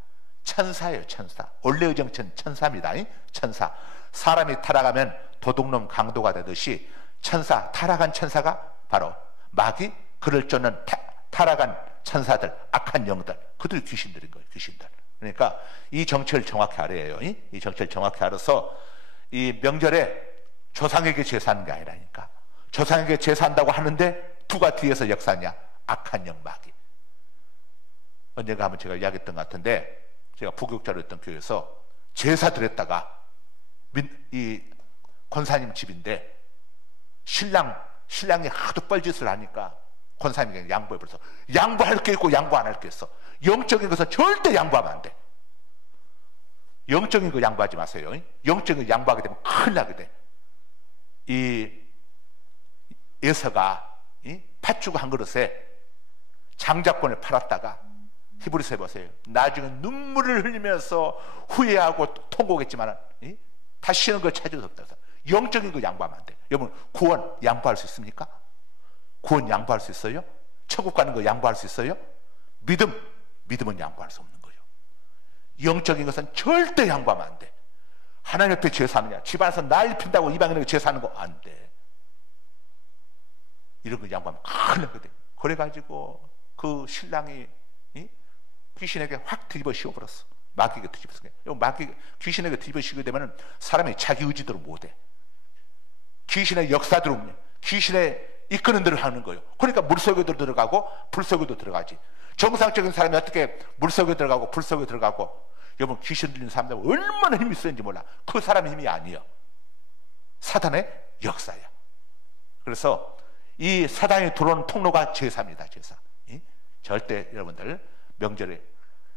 천사예요. 천사. 원래의 정체는 천사입니다. 천사. 사람이 타락하면 도둑놈 강도가 되듯이 천사, 타락한 천사가 바로 마귀, 그를 쫓는 타락한 천사들, 악한 영들, 그들이 귀신들인 거예요. 귀신들. 그러니까 이 정체를 정확히 알아야 해요. 이 정체를 정확히 알아서 이 명절에 조상에게 제사하는 게 아니라니까. 조상에게 제사한다고 하는데 누가 뒤에서 역사냐? 악한 영 마귀. 언젠가 한번 제가 이야기했던 것 같은데, 제가 부교육자로 했던 교회에서 제사 드렸다가 이 권사님 집인데 신랑이 하도 뻘짓을 하니까 권사님에게 양보해버려서 양보할 게 있고 양보 안 할 게 있어. 영적인 것은 절대 양보하면 안 돼. 영적인 거 양보하지 마세요. 영적인 거 양보하게 되면 큰일 나게 돼. 이 에서가 팥죽 한 그릇에 장자권을 팔았다가 히브리서에 보세요. 나중에 눈물을 흘리면서 후회하고 통곡했지만 다시는 그걸 찾을 수 없다. 영적인 거 양보하면 안 돼. 여러분, 구원 양보할 수 있습니까? 구원 양보할 수 있어요? 천국 가는 거 양보할 수 있어요? 믿음은 양보할 수 없는 거예요. 영적인 것은 절대 양보하면 안 돼. 하나님 옆에 제사하느냐, 집안에서 난리 핀다고 이방인에게 제사하는 거 안 돼. 이런 거 양보하면 큰일 나거든. 그래가지고 그 신랑이 귀신에게 확 뒤집어 씌워버렸어. 마귀가 뒤집어서. 귀신에게 뒤집어 씌우게 되면 사람이 자기 의지대로 못해. 귀신의 역사대로, 귀신의 이끄는 대로 하는 거예요. 그러니까 물속에도 들어가고 불속에도 들어가지. 정상적인 사람이 어떻게 물속에 들어가고 불속에 들어가고. 여러분, 귀신 들린 사람들 얼마나 힘이 있었는지 몰라. 그 사람의 힘이 아니에요. 사단의 역사야. 그래서 이 사단이 들어오는 통로가 제사입니다. 제사. 절대 여러분들 명절에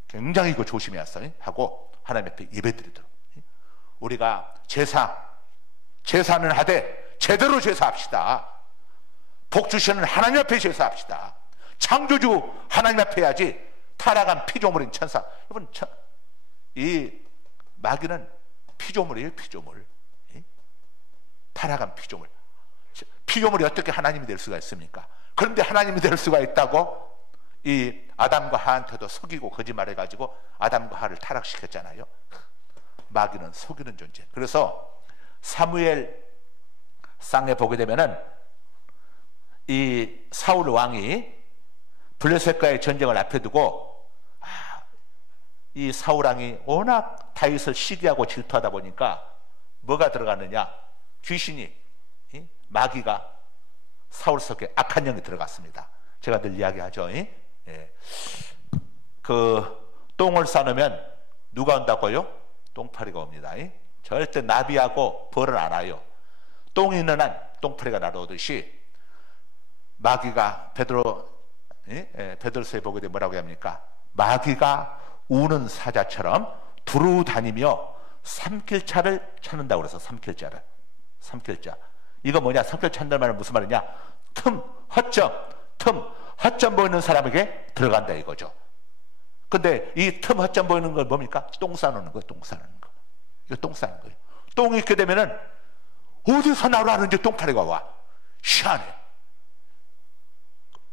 굉장히 이거 조심해서 하고 하나님 앞에 예배드리도록. 우리가 제사는 하되 제대로 제사합시다. 복 주시는 하나님 앞에 제사합시다. 창조주 하나님 앞에 해야지. 타락한 피조물인 천사. 여러분, 이 마귀는 피조물이에요. 피조물. 타락한 피조물. 피조물이 어떻게 하나님이 될 수가 있습니까? 그런데 하나님이 될 수가 있다고 이 아담과 하한테도 속이고 거짓말해가지고 아담과 하를 타락시켰잖아요. 마귀는 속이는 존재. 그래서 사무엘 상에 보게 되면은 이 사울 왕이 블레셋과의 전쟁을 앞에 두고 이 사울 왕이 워낙 다윗을 시기하고 질투하다 보니까 뭐가 들어가느냐? 귀신이, 마귀가 사울 속에 악한 영이 들어갔습니다. 제가 늘 이야기하죠. 그 똥을 싸놓으면 누가 온다고요? 똥파리가 옵니다. 절대 나비하고 벌은 안 와요. 똥이 있는 한 똥파리가 날아오듯이 마귀가 베드로서에 보게 되면 뭐라고 합니까? 마귀가 우는 사자처럼 두루 다니며 삼킬자를 찾는다고 그래서 삼킬자. 이거 뭐냐? 삼킬 찾는 말은 무슨 말이냐? 허점 보이는 사람에게 들어간다 이거죠. 근데 이 허점 보이는 건 뭡니까? 똥 싸놓는 거. 이거 똥 싸는 거예요. 똥이 있게 되면은 어디서 나오라는지 똥파리가 와. 희한해.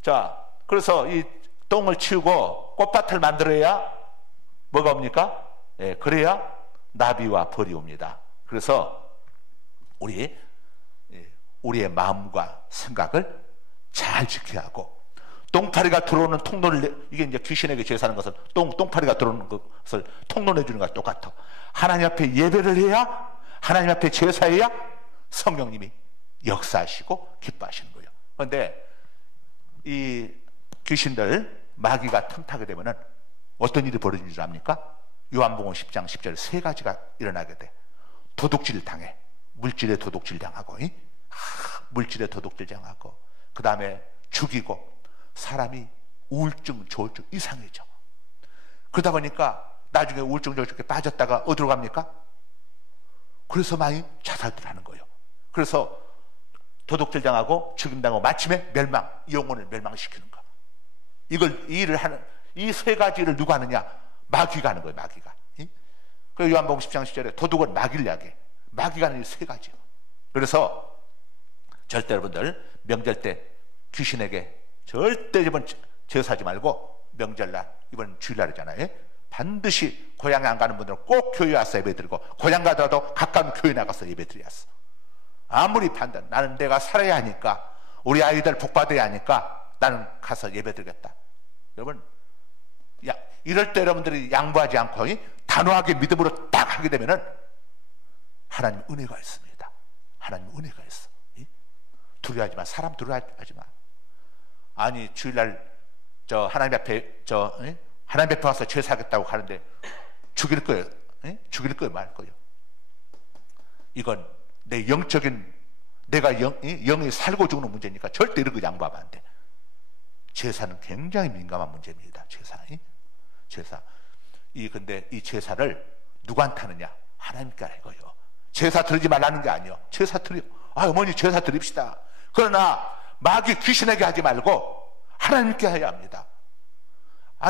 자, 그래서 이 똥을 치우고 꽃밭을 만들어야 뭐가 옵니까? 예, 그래야 나비와 벌이 옵니다. 그래서 우리의 마음과 생각을 잘 지켜야 하고, 똥파리가 들어오는 통로를, 이게 이제 귀신에게 제사하는 것은 똥파리가 들어오는 것을 통로내 주는 것과 똑같아. 하나님 앞에 예배를 해야, 하나님 앞에 제사해야 성령님이 역사하시고 기뻐하시는 거예요. 그런데 이 귀신들, 마귀가 틈타게 되면은 어떤 일이 벌어지는 줄 압니까? 요한복음 10장 10절 세 가지가 일어나게 돼. 도둑질 당해. 물질에 도둑질 당하고, 물질에 도둑질 당하고, 그 다음에 죽이고, 사람이 우울증, 조울증 이상해져. 그러다 보니까 나중에 우울증, 조울증에 빠졌다가 어디로 갑니까? 그래서 많이 자살들 하는 거예요. 그래서 도둑질 당하고 죽임당하고 마침에 멸망, 영혼을 멸망시키는 거. 이 일을 하는, 이 세 가지를 누가 하느냐? 마귀가 하는 거예요, 마귀가. 그 요한복음 10장 10절에 도둑은 마귀를 야기해. 마귀가 하는 이 세 가지요. 그래서 절대 여러분들 명절 때 귀신에게 절대 이번 제사하지 말고, 명절날, 이번 주일날이잖아요. 반드시 고향에 안 가는 분들은 꼭 교회 와서 예배 드리고, 고향 가더라도 가까운 교회 나가서 예배 드려야어. 아무리 판단, 나는 내가 살아야 하니까, 우리 아이들 복받아야 하니까 나는 가서 예배 드리겠다. 여러분, 이럴 때 여러분들이 양보하지 않고 단호하게 믿음으로 딱 하게 되면은 하나님 은혜가 있습니다. 하나님 은혜가 있어. 두려워하지 마. 사람 두려워하지 마. 아니, 주일날 하나님 앞에 하나님 앞에 와서 제사하겠다고 하는데 죽일 거예요. 죽일 거예요, 말 거예요. 이건 내 영적인, 내가 영이 살고 죽는 문제니까 절대 이런 거 양보하면 안 돼. 제사는 굉장히 민감한 문제입니다. 제사. 근데 이 제사를 누구한테 하느냐? 하나님께 하는 거예요. 제사 드리지 말라는 게 아니에요. 제사 드려. 어머니 제사 드립시다. 그러나 마귀 귀신에게 하지 말고 하나님께 해야 합니다.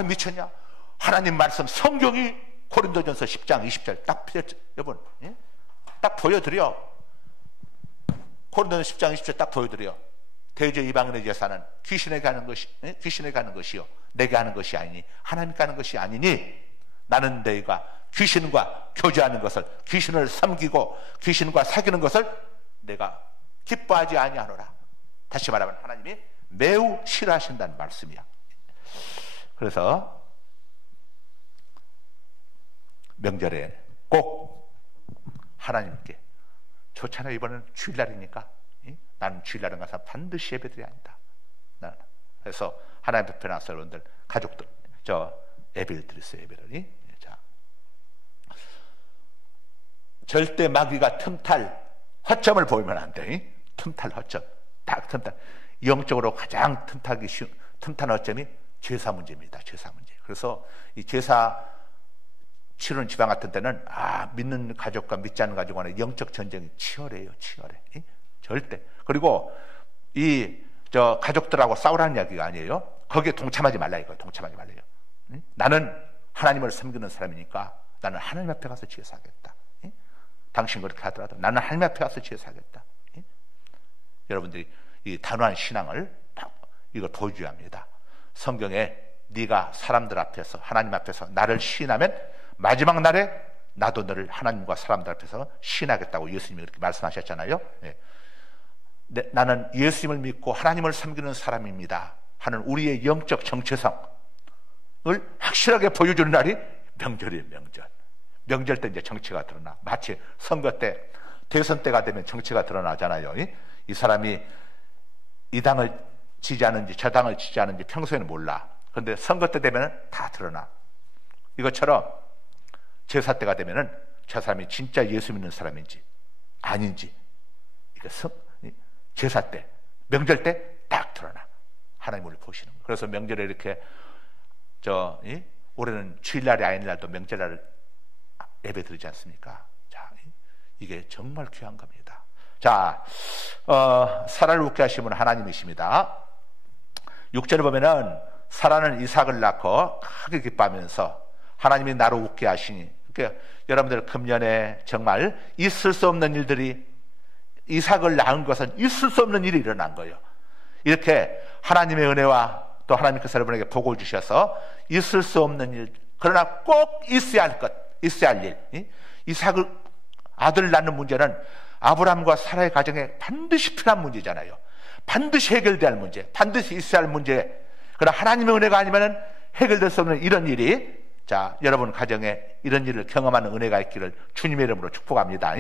미쳤냐? 하나님 말씀, 성경이 고린도전서 10장 20절 딱 여러분, 딱 보여드려. 고린도전서 10장 20절 딱 보여드려. 대저 이방인의 제사는 귀신에게 하는 것이요 내게 하는 것이 아니니, 하나님께 하는 것이 아니니, 나는 너희가 귀신과 교제하는 것을, 귀신을 섬기고 귀신과 사귀는 것을 내가 기뻐하지 아니하노라. 다시 말하면 하나님이 매우 싫어하신다는 말씀이야. 그래서 명절에 꼭 하나님께, 좋잖아요. 이번엔 주일날이니까 나는 주일날은 가서 반드시 예배드려야 한다. 그래서 하나님 앞에 나서 여러분들 가족들 예배를 드렸어요. 예배를. 자, 절대 마귀가 틈탈 허점을 보이면 안 돼. 틈탈 허점, 딱 틈탈. 영적으로 가장 틈타기 쉬운 틈탄 허점이 제사 문제입니다. 제사 문제. 그래서 이 제사 치르는 지방 같은 때는 믿는 가족과 믿지 않는 가족 간의 영적 전쟁이 치열해요. 치열해. 절대. 그리고 가족들하고 싸우라는 이야기가 아니에요. 거기에 동참하지 말라 이거예요. 동참하지 말래요. 나는 하나님을 섬기는 사람이니까 나는 하나님 앞에 가서 제사하겠다. 당신 그렇게 하더라도 나는 하나님 앞에 가서 제사하겠다. 여러분들이 이 단호한 신앙을 이걸 보여줘야 합니다. 성경에 네가 사람들 앞에서, 하나님 앞에서 나를 시인하면 마지막 날에 나도 너를 하나님과 사람들 앞에서 시인하겠다고 예수님이 그렇게 말씀하셨잖아요. 나는 예수님을 믿고 하나님을 섬기는 사람입니다 하는 우리의 영적 정체성을 확실하게 보여주는 날이 명절이에요. 명절 때 이제 정체가 드러나. 마치 선거 때, 대선 때가 되면 정체가 드러나잖아요. 이 사람이 이 당을 지지하는지 저 당을 지지하는지 평소에는 몰라. 그런데 선거 때 되면 다 드러나. 이것처럼 제사 때가 되면은 저 사람이 진짜 예수 믿는 사람인지 아닌지, 제사 때, 명절 때 딱 드러나. 하나님 우리를 보시는 거예요. 그래서 명절에 이렇게 올해는 주일날이 아닌 날도 명절날 예배 드리지 않습니까? 자, 이게 정말 귀한 겁니다. 자, 사라를 웃게 하신 분은 하나님이십니다. 6절을 보면은 사라는 이삭을 낳고 크게 기뻐하면서 하나님이 나를 웃게 하시니 그러니까 여러분들 금년에 정말 있을 수 없는 일들이, 이삭을 낳은 것은 있을 수 없는 일이 일어난 거예요. 이렇게 하나님의 은혜와 또 하나님께서 여러분에게 복을 주셔서 있을 수 없는 일, 그러나 꼭 있어야 할 것, 있어야 할 일, 이삭을 아들 낳는 문제는 아브라함과 사라의 가정에 반드시 필요한 문제잖아요. 반드시 해결돼야 할 문제, 반드시 있어야 할 문제. 그러나 하나님의 은혜가 아니면 해결될 수 없는 이런 일이, 자, 여러분 가정에 이런 일을 경험하는 은혜가 있기를 주님의 이름으로 축복합니다.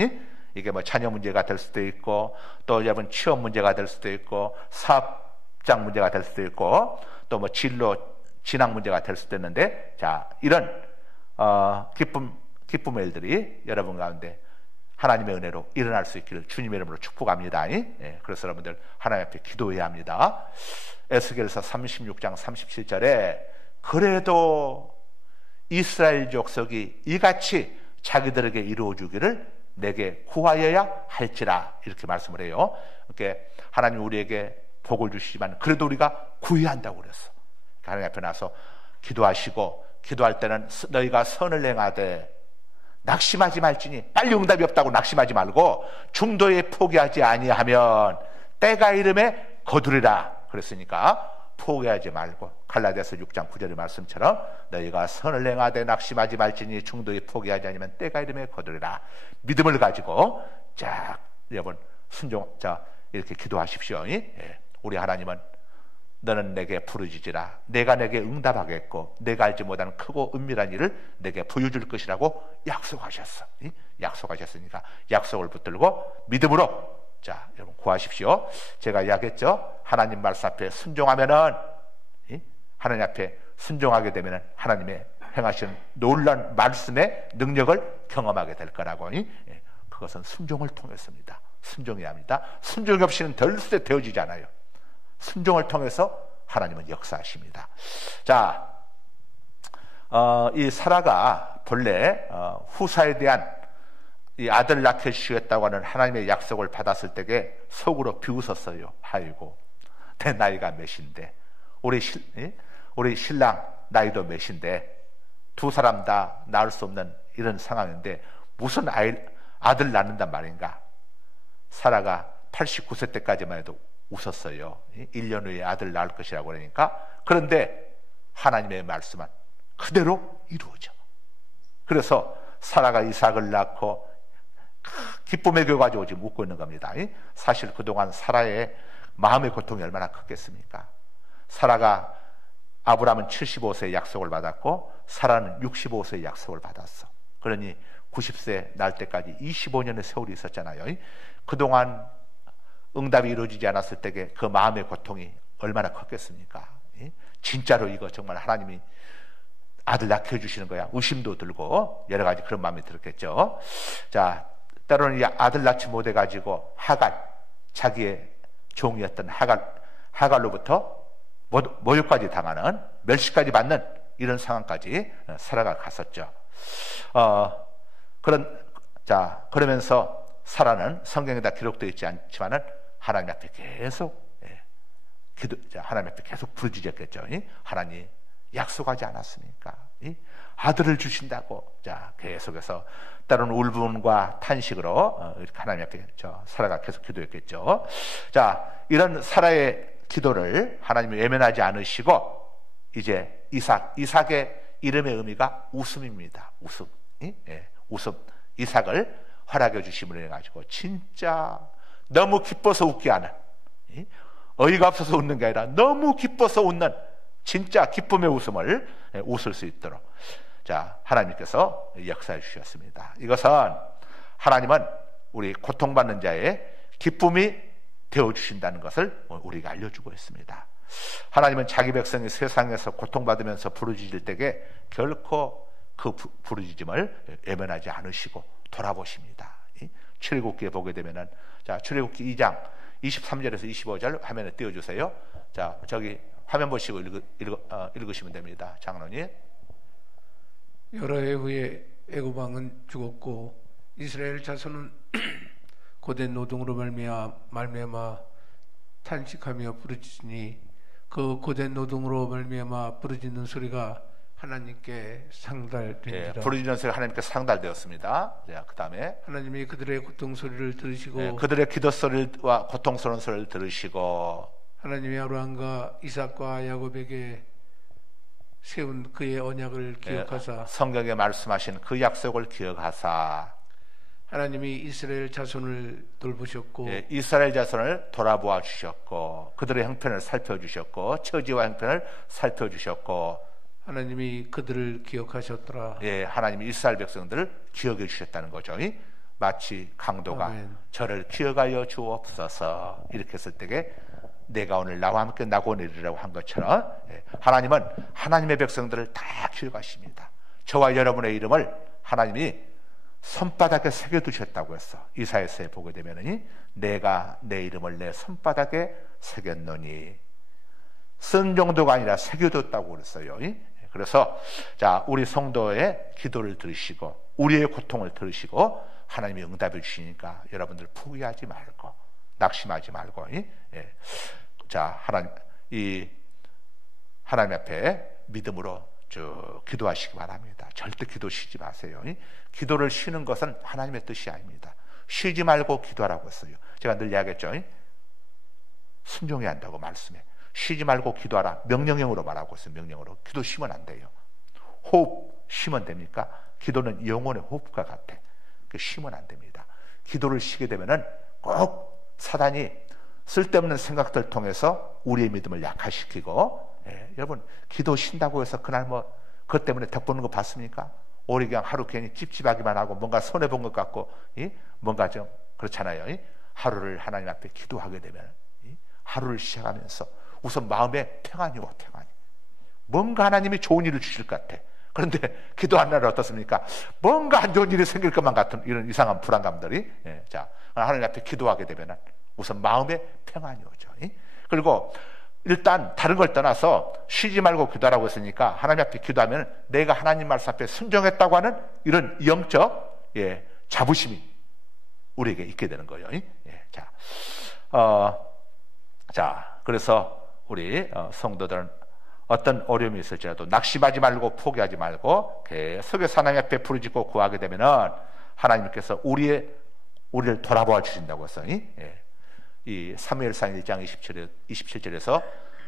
이게 뭐 자녀 문제가 될 수도 있고, 또 여러분 취업 문제가 될 수도 있고, 사업장 문제가 될 수도 있고, 또 뭐 진로 진학 문제가 될 수도 있는데, 자, 이런 기쁨의 일들이 여러분 가운데 하나님의 은혜로 일어날 수 있기를 주님의 이름으로 축복합니다. 그래서 여러분들 하나님 앞에 기도해야 합니다. 에스겔서 36장 37절에 그래도 이스라엘 족속이 이같이 자기들에게 이루어주기를 내게 구하여야 할지라, 이렇게 말씀을 해요. 그러니까 하나님 우리에게 복을 주시지만 그래도 우리가 구해야 한다고 그랬어. 하나님 앞에 나서 기도하시고, 기도할 때는 너희가 선을 행하되 낙심하지 말지니, 빨리 응답이 없다고 낙심하지 말고 중도에 포기하지 아니하면 때가 이름에 거두리라 그랬으니까 포기하지 말고, 갈라디아서 6장 9절의 말씀처럼 너희가 선을 행하되 낙심하지 말지니 중도에 포기하지 않으면 때가 이름에 거두리라. 믿음을 가지고 자, 여러분 이렇게 기도하십시오. 우리 하나님은 너는 내게 부르짖으라, 내가 내게 응답하겠고 내가 알지 못하는 크고 은밀한 일을 내게 보여줄 것이라고 약속하셨어. 약속하셨으니까 약속을 붙들고 믿음으로, 자, 여러분 구하십시오. 제가 이야기했죠. 하나님 말씀 앞에 순종하면은, 하나님 앞에 순종하게 되면은 하나님의 행하신 놀라운 말씀의 능력을 경험하게 될 거라고. 그것은 순종을 통했습니다. 순종해야 합니다. 순종이 없이는 되어지지 않아요. 순종을 통해서 하나님은 역사하십니다. 자, 이 사라가 본래 후사에 대한 이 아들 낳게 주시겠다고 하는 하나님의 약속을 받았을 때에 속으로 비웃었어요. 아이고, 내 나이가 몇인데, 우리 신랑 나이도 몇인데, 두 사람 다 낳을 수 없는 이런 상황인데 무슨 아들 낳는단 말인가. 사라가 89세 때까지만 해도 웃었어요. 1년 후에 아들 낳을 것이라고 그러니까. 그런데 하나님의 말씀은 그대로 이루어져. 그래서 사라가 이삭을 낳고 기쁨의 교회 가지고 지금 웃고 있는 겁니다. 사실 그동안 사라의 마음의 고통이 얼마나 컸겠습니까? 사라가, 아브라함은 75세의 약속을 받았고 사라는 65세의 약속을 받았어. 그러니 90세 날 때까지 25년의 세월이 있었잖아요. 그동안 응답이 이루어지지 않았을 때에 그 마음의 고통이 얼마나 컸겠습니까? 진짜로 이거 정말 하나님이 아들 낳게 해주시는 거야? 의심도 들고 여러 가지 그런 마음이 들었겠죠. 자, 때로는 이 아들 낳지 못해가지고 하갈, 자기의 종이었던 하갈로부터 모욕까지 당하는, 멸시까지 받는 이런 상황까지 사라가 갔었죠. 그러면서 사라는 성경에 다 기록되어 있지 않지만은 하나님 앞에 계속 하나님 앞에 계속 부르짖었겠죠. 하나님 약속하지 않았습니까? 아들을 주신다고. 자, 계속해서 때로는 울분과 탄식으로 이렇게 하나님 앞에 사라가 계속 기도했겠죠. 자, 이런 사라의 기도를 하나님이 외면하지 않으시고 이제 이삭의 이름의 의미가 웃음입니다. 웃음. 웃음. 이삭을 허락해 주심을 해가지고 진짜 너무 기뻐서 웃게 하는, 어이가 없어서 웃는 게 아니라 너무 기뻐서 웃는 진짜 기쁨의 웃음을 웃을 수 있도록, 자, 하나님께서 역사해 주셨습니다. 이것은 하나님은 우리 고통받는 자의 기쁨이 되어주신다는 것을 우리가 알려주고 있습니다. 하나님은 자기 백성이 세상에서 고통받으면서 부르짖을 때에 결코 그 부르짖음을 외면하지 않으시고 돌아보십니다. 출애굽기에 보게 되면은, 자, 출애굽기 2장 23절에서 25절 화면에 띄워주세요. 자, 저기 화면 보시고 읽으시면 됩니다. 장로님. 여러 해 후에 애굽 왕은 죽었고 이스라엘 자손은 고된 노동으로 말미암아 탄식하며 부르짖으니 그 고된 노동으로 말미암아 부르짖는 소리가 하나님께 상달되니라. 부르짖는 소리가 하나님께 상달되었습니다. 그 다음에 하나님이 그들의 고통 소리를 들으시고 그들의 기도 소리와 고통스러운 소리를 들으시고 하나님이 아브라함과 이삭과 야곱에게 세운 그의 언약을 기억하사 성경에 말씀하신 그 약속을 기억하사 하나님이 이스라엘 자손을 돌보셨고 이스라엘 자손을 돌아보아 주셨고 그들의 형편을 살펴주셨고 처지와 형편을 살펴주셨고 하나님이 그들을 기억하셨더라. 하나님이 이스라엘 백성들을 기억해 주셨다는 거죠. 마치 강도가 아멘. 저를 기억하여 주옵소서 이렇게 했을 때에 내가 오늘 나와 함께 나고 내리라고 한 것처럼 하나님은 하나님의 백성들을 다 기억하십니다. 저와 여러분의 이름을 하나님이 손바닥에 새겨두셨다고 했어. 이사야서에 보게 되면 내가 내 이름을 내 손바닥에 새겼노니 쓴 정도가 아니라 새겨뒀다고 그랬어요. 그래서 자 우리 성도의 기도를 들으시고 우리의 고통을 들으시고 하나님이 응답해 주시니까 여러분들 포기하지 말고 낙심하지 말고 자 하나님 앞에 믿음으로 쭉 기도하시기 바랍니다. 절대 기도 쉬지 마세요. 기도를 쉬는 것은 하나님의 뜻이 아닙니다. 쉬지 말고 기도하라고 했어요. 제가 늘 이야기했죠. 순종해야 한다고 말씀해. 쉬지 말고 기도하라. 명령형으로 말하고 있어요. 명령으로. 기도 쉬면 안 돼요. 호흡 쉬면 됩니까? 기도는 영혼의 호흡과 같아. 쉬면 안 됩니다. 기도를 쉬게 되면은 꼭 사단이 쓸데없는 생각들 통해서 우리의 믿음을 약화시키고 여러분 기도 쉰다고 해서 그날 그것 때문에 덕 보는 거 봤습니까? 오래 그냥 하루 괜히 찝찝하기만 하고 뭔가 손해본 것 같고 뭔가 좀 그렇잖아요. 하루를 하나님 앞에 기도하게 되면 하루를 시작하면서 우선 마음에 평안이 와. 평안이 뭔가 하나님이 좋은 일을 주실 것 같아. 그런데 기도한 날은 어떻습니까? 뭔가 안 좋은 일이 생길 것만 같은 이런 이상한 불안감들이 자 하나님 앞에 기도하게 되면 우선 마음에 평안이 오죠. 그리고 일단 다른 걸 떠나서 쉬지 말고 기도하라고 했으니까 하나님 앞에 기도하면 내가 하나님 말씀 앞에 순종했다고 하는 이런 영적 자부심이 우리에게 있게 되는 거예요. 자 그래서 우리 성도들은 어떤 어려움이 있을지라도 낙심하지 말고 포기하지 말고 계속해서 하나님 앞에 부르짖고 구하게 되면은 하나님께서 우리를 돌아보아 주신다고 했어요. 이 사무엘상 1장 27절에서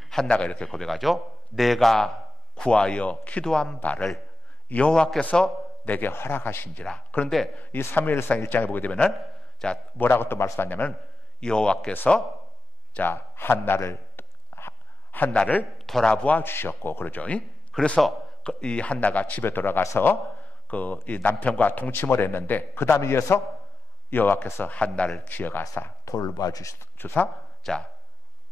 한나가 이렇게 고백하죠. 내가 구하여 기도한 바를 여호와께서 내게 허락하신지라. 그런데 이 사무엘상 1장에 보게 되면은 자 뭐라고 또 말씀하냐면 여호와께서 자 한나를 돌아보아 주셨고 그러죠. 그래서 이 한나가 집에 돌아가서 이 남편과 동침을 했는데 그 다음에 이어서 여호와께서 한나를 기억하사 돌봐 주사 자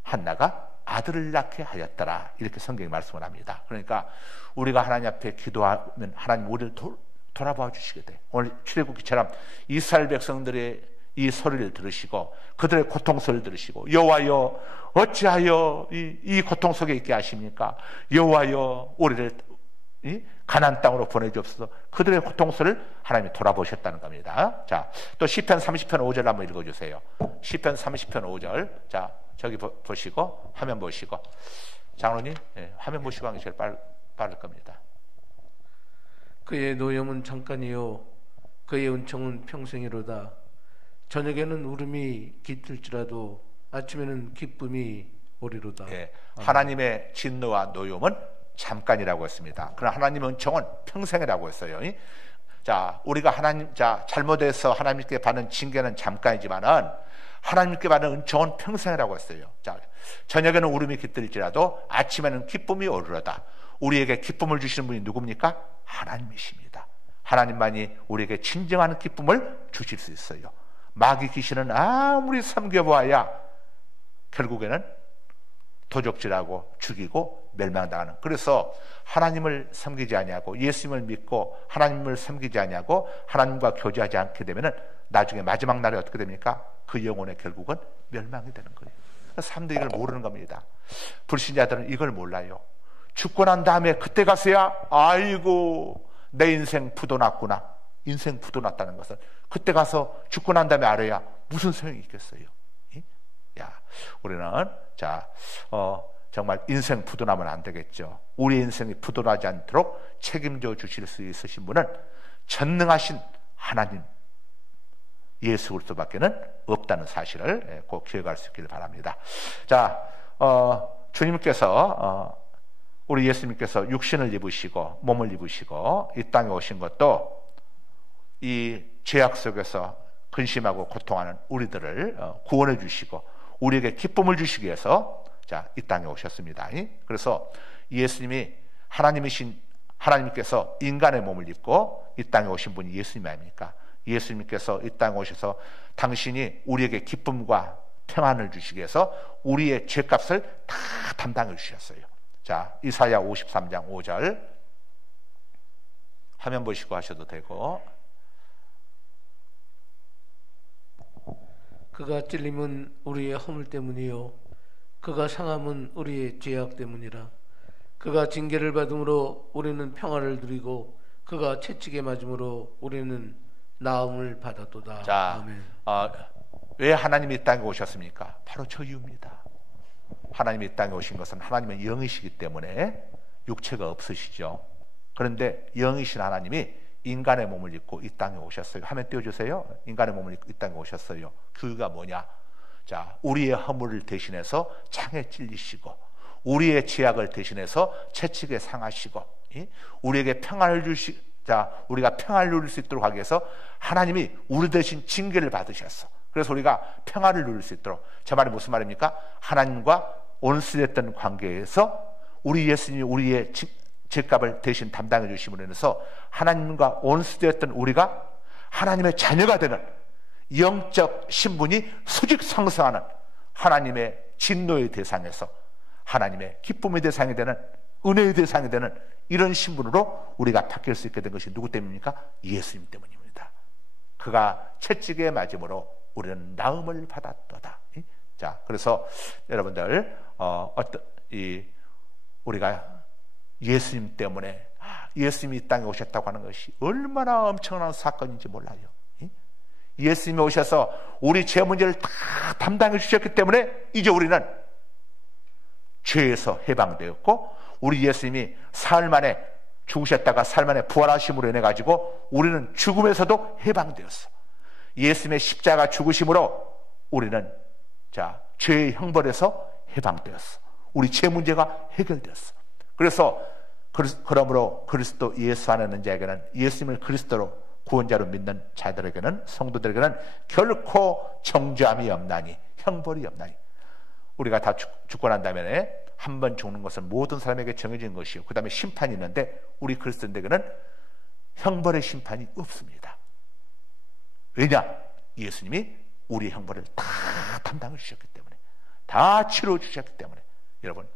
한나가 아들을 낳게 하였더라 이렇게 성경이 말씀을 합니다. 그러니까 우리가 하나님 앞에 기도하면 하나님 우리를 돌아봐 주시게 돼. 오늘 출애굽기처럼 이스라엘 백성들의 이 소리를 들으시고 그들의 고통 소리를 들으시고 여호와여 어찌하여 이 고통 속에 있게 하십니까? 여호와여 우리를 가나안 땅으로 보내주옵소서. 그들의 고통 소리를 하나님이 돌아보셨다는 겁니다. 자, 또 시편 30편 5절 한번 읽어주세요. 시편 30편 5절. 자, 저기 보시고 화면 보시고 장로님 화면 보시고 하는 게 제일 빠를 겁니다. 그의 노염은 잠깐이요 그의 은총은 평생이로다. 저녁에는 울음이 깃들지라도 아침에는 기쁨이 오리로다. 하나님의 진노와 노염은 잠깐이라고 했습니다. 그러나 하나님의 은총은 평생이라고 했어요. 자, 우리가 잘못해서 하나님께 받는 징계는 잠깐이지만은 하나님께 받는 은총은 평생이라고 했어요. 자, 저녁에는 울음이 깃들지라도 아침에는 기쁨이 오르러다. 우리에게 기쁨을 주시는 분이 누굽니까? 하나님이십니다. 하나님만이 우리에게 진정한 기쁨을 주실 수 있어요. 마귀 귀신은 아무리 섬겨보아야 결국에는 도적질하고 죽이고 멸망당하는. 그래서 하나님을 섬기지 아니하고 예수님을 믿고 하나님을 섬기지 아니하고 하나님과 교제하지 않게 되면은 나중에 마지막 날에 어떻게 됩니까? 그 영혼의 결국은 멸망이 되는 거예요. 사람들이 이걸 모르는 겁니다. 불신자들은 이걸 몰라요. 죽고 난 다음에 그때 가서야 아이고 내 인생 부도 났구나. 인생 부도 났다는 것은 그때 가서 죽고 난 다음에 알아야 무슨 소용이 있겠어요. 야, 우리는 정말 인생 부도나면 안 되겠죠. 우리 인생이 부도나지 않도록 책임져 주실 수 있으신 분은 전능하신 하나님 예수 그리스도밖에는 없다는 사실을 꼭 기억할 수 있기를 바랍니다. 자, 주님께서 우리 예수님께서 육신을 입으시고 몸을 입으시고 이 땅에 오신 것도 이 죄악 속에서 근심하고 고통하는 우리들을 구원해 주시고 우리에게 기쁨을 주시기 위해서 자, 이 땅에 오셨습니다. 그래서 예수님이 하나님께서 인간의 몸을 입고 이 땅에 오신 분이 예수님 아닙니까? 예수님께서 이 땅에 오셔서 당신이 우리에게 기쁨과 평안을 주시기 위해서 우리의 죄값을 다 담당해 주셨어요. 자, 이사야 53장 5절 화면 보시고 하셔도 되고, 그가 찔림은 우리의 허물 때문이요 그가 상함은 우리의 죄악 때문이라. 그가 징계를 받음으로 우리는 평화를 누리고 그가 채찍에 맞음으로 우리는 나음을 받았도다. 자, 아멘. 왜 하나님이 이 땅에 오셨습니까? 바로 저 이유입니다. 하나님이 이 땅에 오신 것은 하나님은 영이시기 때문에 육체가 없으시죠. 그런데 영이신 하나님이 인간의 몸을 입고 이 땅에 오셨어요. 화면 띄워주세요. 인간의 몸을 입고 이 땅에 오셨어요. 그 이유가 뭐냐? 자, 우리의 허물을 대신해서 창에 찔리시고 우리의 죄악을 대신해서 채찍에 상하시고 우리에게 평안을 우리가 평안을 누릴 수 있도록 하기 위해서 하나님이 우리 대신 징계를 받으셨어. 그래서 우리가 평안을 누릴 수 있도록. 제 말이 무슨 말입니까? 하나님과 온수됐던 관계에서 우리 예수님이 우리의 죄값을 대신 담당해 주심으로 인해서 하나님과 온수되었던 우리가 하나님의 자녀가 되는 영적 신분이 수직상승하는 하나님의 진노의 대상에서 하나님의 기쁨의 대상이 되는 은혜의 대상이 되는 이런 신분으로 우리가 바뀔 수 있게 된 것이 누구 때문입니까? 예수님 때문입니다. 그가 채찍에 맞음으로 우리는 나음을 받았도다. 자, 그래서 여러분들 우리가 예수님 때문에 예수님이 이 땅에 오셨다고 하는 것이 얼마나 엄청난 사건인지 몰라요. 예수님이 오셔서 우리 죄 문제를 다 담당해 주셨기 때문에 이제 우리는 죄에서 해방되었고 우리 예수님이 사흘 만에 죽으셨다가 사흘 만에 부활하심으로 인해 가지고 우리는 죽음에서도 해방되었어. 예수님의 십자가 죽으심으로 우리는 자, 죄의 형벌에서 해방되었어. 우리 죄 문제가 해결되었어. 그러므로 그리스도 예수 안에 있는 자에게는 예수님을 그리스도로 구원자로 믿는 자들에게는 성도들에게는 결코 정죄함이 없나니 형벌이 없나니. 우리가 다 죽고 난 다음에 한 번 죽는 것은 모든 사람에게 정해진 것이요 그 다음에 심판이 있는데 우리 그리스도인에게는 형벌의 심판이 없습니다. 왜냐? 예수님이 우리의 형벌을 다 담당해 주셨기 때문에, 다 치러 주셨기 때문에. 여러분,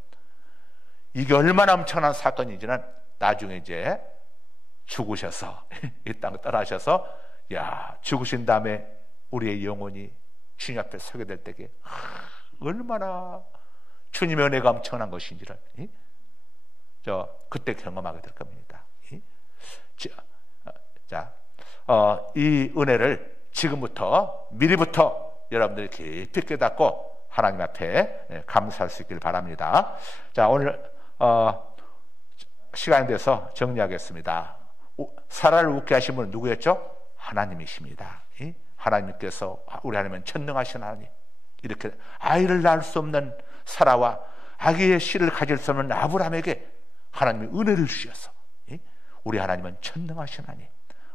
이게 얼마나 엄청난 사건인지는 나중에 이제 죽으셔서 이 땅 떠나셔서 죽으신 다음에 우리의 영혼이 주님 앞에 서게 될 때에 얼마나 주님의 은혜가 엄청난 것인지를 그때 경험하게 될 겁니다. 이 은혜를 지금부터 미리부터 여러분들이 깊이 깨닫고 하나님 앞에 감사할 수 있길 바랍니다. 자, 오늘 시간이 돼서 정리하겠습니다. 사라를 웃게 하신 분은 누구였죠? 하나님이십니다. 하나님께서 우리 하나님은 전능하신 하나님, 이렇게 아이를 낳을 수 없는 사라와 아기의 씨를 가질 수 없는 아브라함에게 하나님이 은혜를 주셔서 우리 하나님은 전능하신 하나님,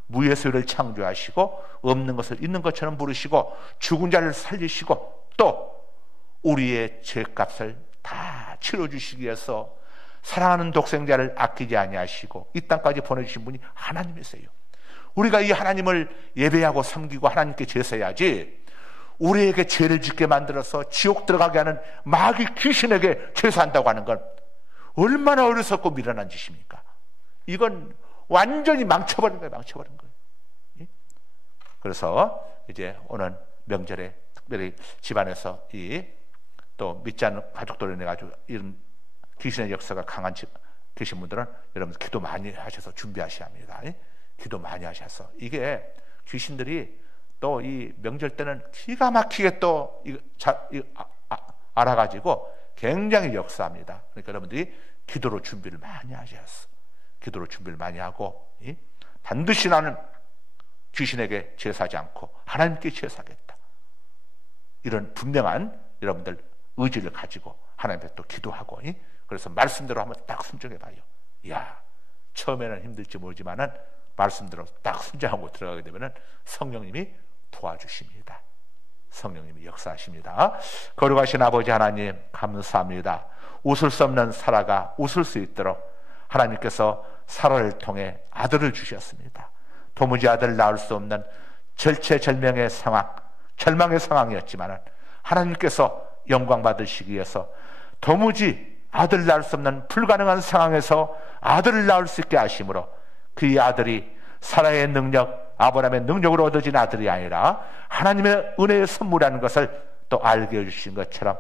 무에서 유를 창조하시고 없는 것을 있는 것처럼 부르시고 죽은 자를 살리시고 또 우리의 죄값을 다 치러주시기 위해서 사랑하는 독생자를 아끼지 아니하시고 이 땅까지 보내주신 분이 하나님이세요. 우리가 이 하나님을 예배하고 섬기고 하나님께 제사해야지 우리에게 죄를 짓게 만들어서 지옥 들어가게 하는 마귀 귀신에게 제사한다고 하는 건 얼마나 어리석고 미련한 짓입니까? 이건 완전히 망쳐버린 거예요. 망쳐버린 거예요. 그래서 이제 오늘 명절에 특별히 집안에서 또 믿지 않는 가족들을 인해 가지고 이런 귀신의 역사가 강한 계신 분들은 여러분 기도 많이 하셔서 준비하셔야 합니다. 기도 많이 하셔서 이게 귀신들이 또 이 명절 때는 기가 막히게 또 알아가지고 굉장히 역사합니다. 그러니까 여러분들이 기도로 준비를 많이 하셔서 기도로 준비를 많이 하고 반드시 나는 귀신에게 제사하지 않고 하나님께 제사하겠다. 이런 분명한 여러분들 의지를 가지고 하나님 앞에 또 기도하고 그래서 말씀대로 한번 딱 순종해 봐요. 이야, 처음에는 힘들지 모르지만은 말씀대로 딱 순종하고 들어가게 되면은 성령님이 도와주십니다. 성령님이 역사하십니다. 거룩하신 아버지 하나님 감사합니다. 웃을 수 없는 사라가 웃을 수 있도록 하나님께서 사라를 통해 아들을 주셨습니다. 도무지 아들을 낳을 수 없는 절체절명의 상황, 절망의 상황이었지만 하나님께서 영광 받으시기 위해서 도무지 아들을 낳을 수 없는 불가능한 상황에서 아들을 낳을 수 있게 하심으로 그의 아들이 사라의 능력, 아브라함의 능력으로 얻어진 아들이 아니라 하나님의 은혜의 선물이라는 것을 또 알게 해주신 것처럼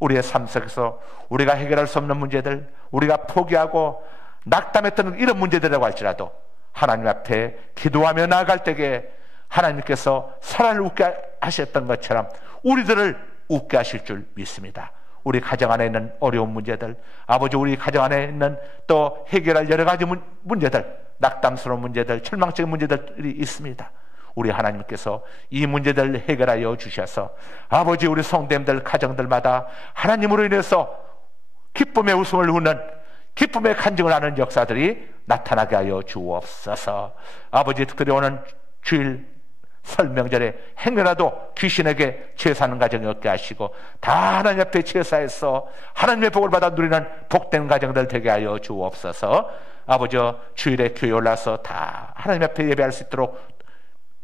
우리의 삶 속에서 우리가 해결할 수 없는 문제들, 우리가 포기하고 낙담했던 이런 문제들이라고 할지라도 하나님 앞에 기도하며 나아갈 때에 하나님께서 사라를 웃게 하셨던 것처럼 우리들을 웃게 하실 줄 믿습니다. 우리 가정 안에 있는 어려운 문제들, 아버지 우리 가정 안에 있는 또 해결할 여러 가지 문제들, 낙담스러운 문제들, 절망적인 문제들이 있습니다. 우리 하나님께서 이 문제들을 해결하여 주셔서 아버지 우리 성도님들 가정들마다 하나님으로 인해서 기쁨의 웃음을 우는 기쁨의 간증을 하는 역사들이 나타나게 하여 주옵소서. 아버지 특별히 오는 주일 설명절에 행여라도 귀신에게 제사하는 가정이 없게 하시고 다 하나님 앞에 제사해서 하나님의 복을 받아 누리는 복된 가정들 되게 하여 주옵소서. 아버지 주일에 교회 올라서 다 하나님 앞에 예배할 수 있도록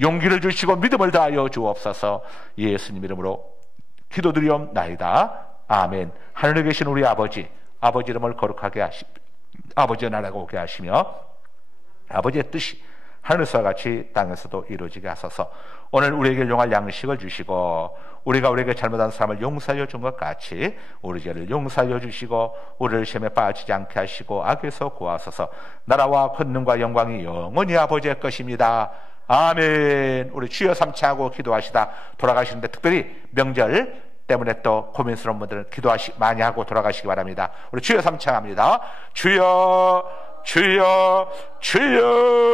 용기를 주시고 믿음을 다하여 주옵소서. 예수님 이름으로 기도드리옵나이다. 아멘. 하늘에 계신 우리 아버지, 아버지 이름을 거룩하게 하시며 아버지의 나라가 오게 하시며 아버지의 뜻이 하늘에서와 같이 땅에서도 이루어지게 하소서. 오늘 우리에게 용할 양식을 주시고 우리가 우리에게 잘못한 사람을 용서하여 준 것 같이 우리 죄를 용서하여 주시고 우리를 시험에 빠지지 않게 하시고 악에서 구하소서. 나라와 권능과 영광이 영원히 아버지의 것입니다. 아멘. 우리 주여 삼창하고 기도하시다 돌아가시는데 특별히 명절 때문에 또 고민스러운 분들은 많이 하고 돌아가시기 바랍니다. 우리 주여 삼창합니다. 주여 주여 주여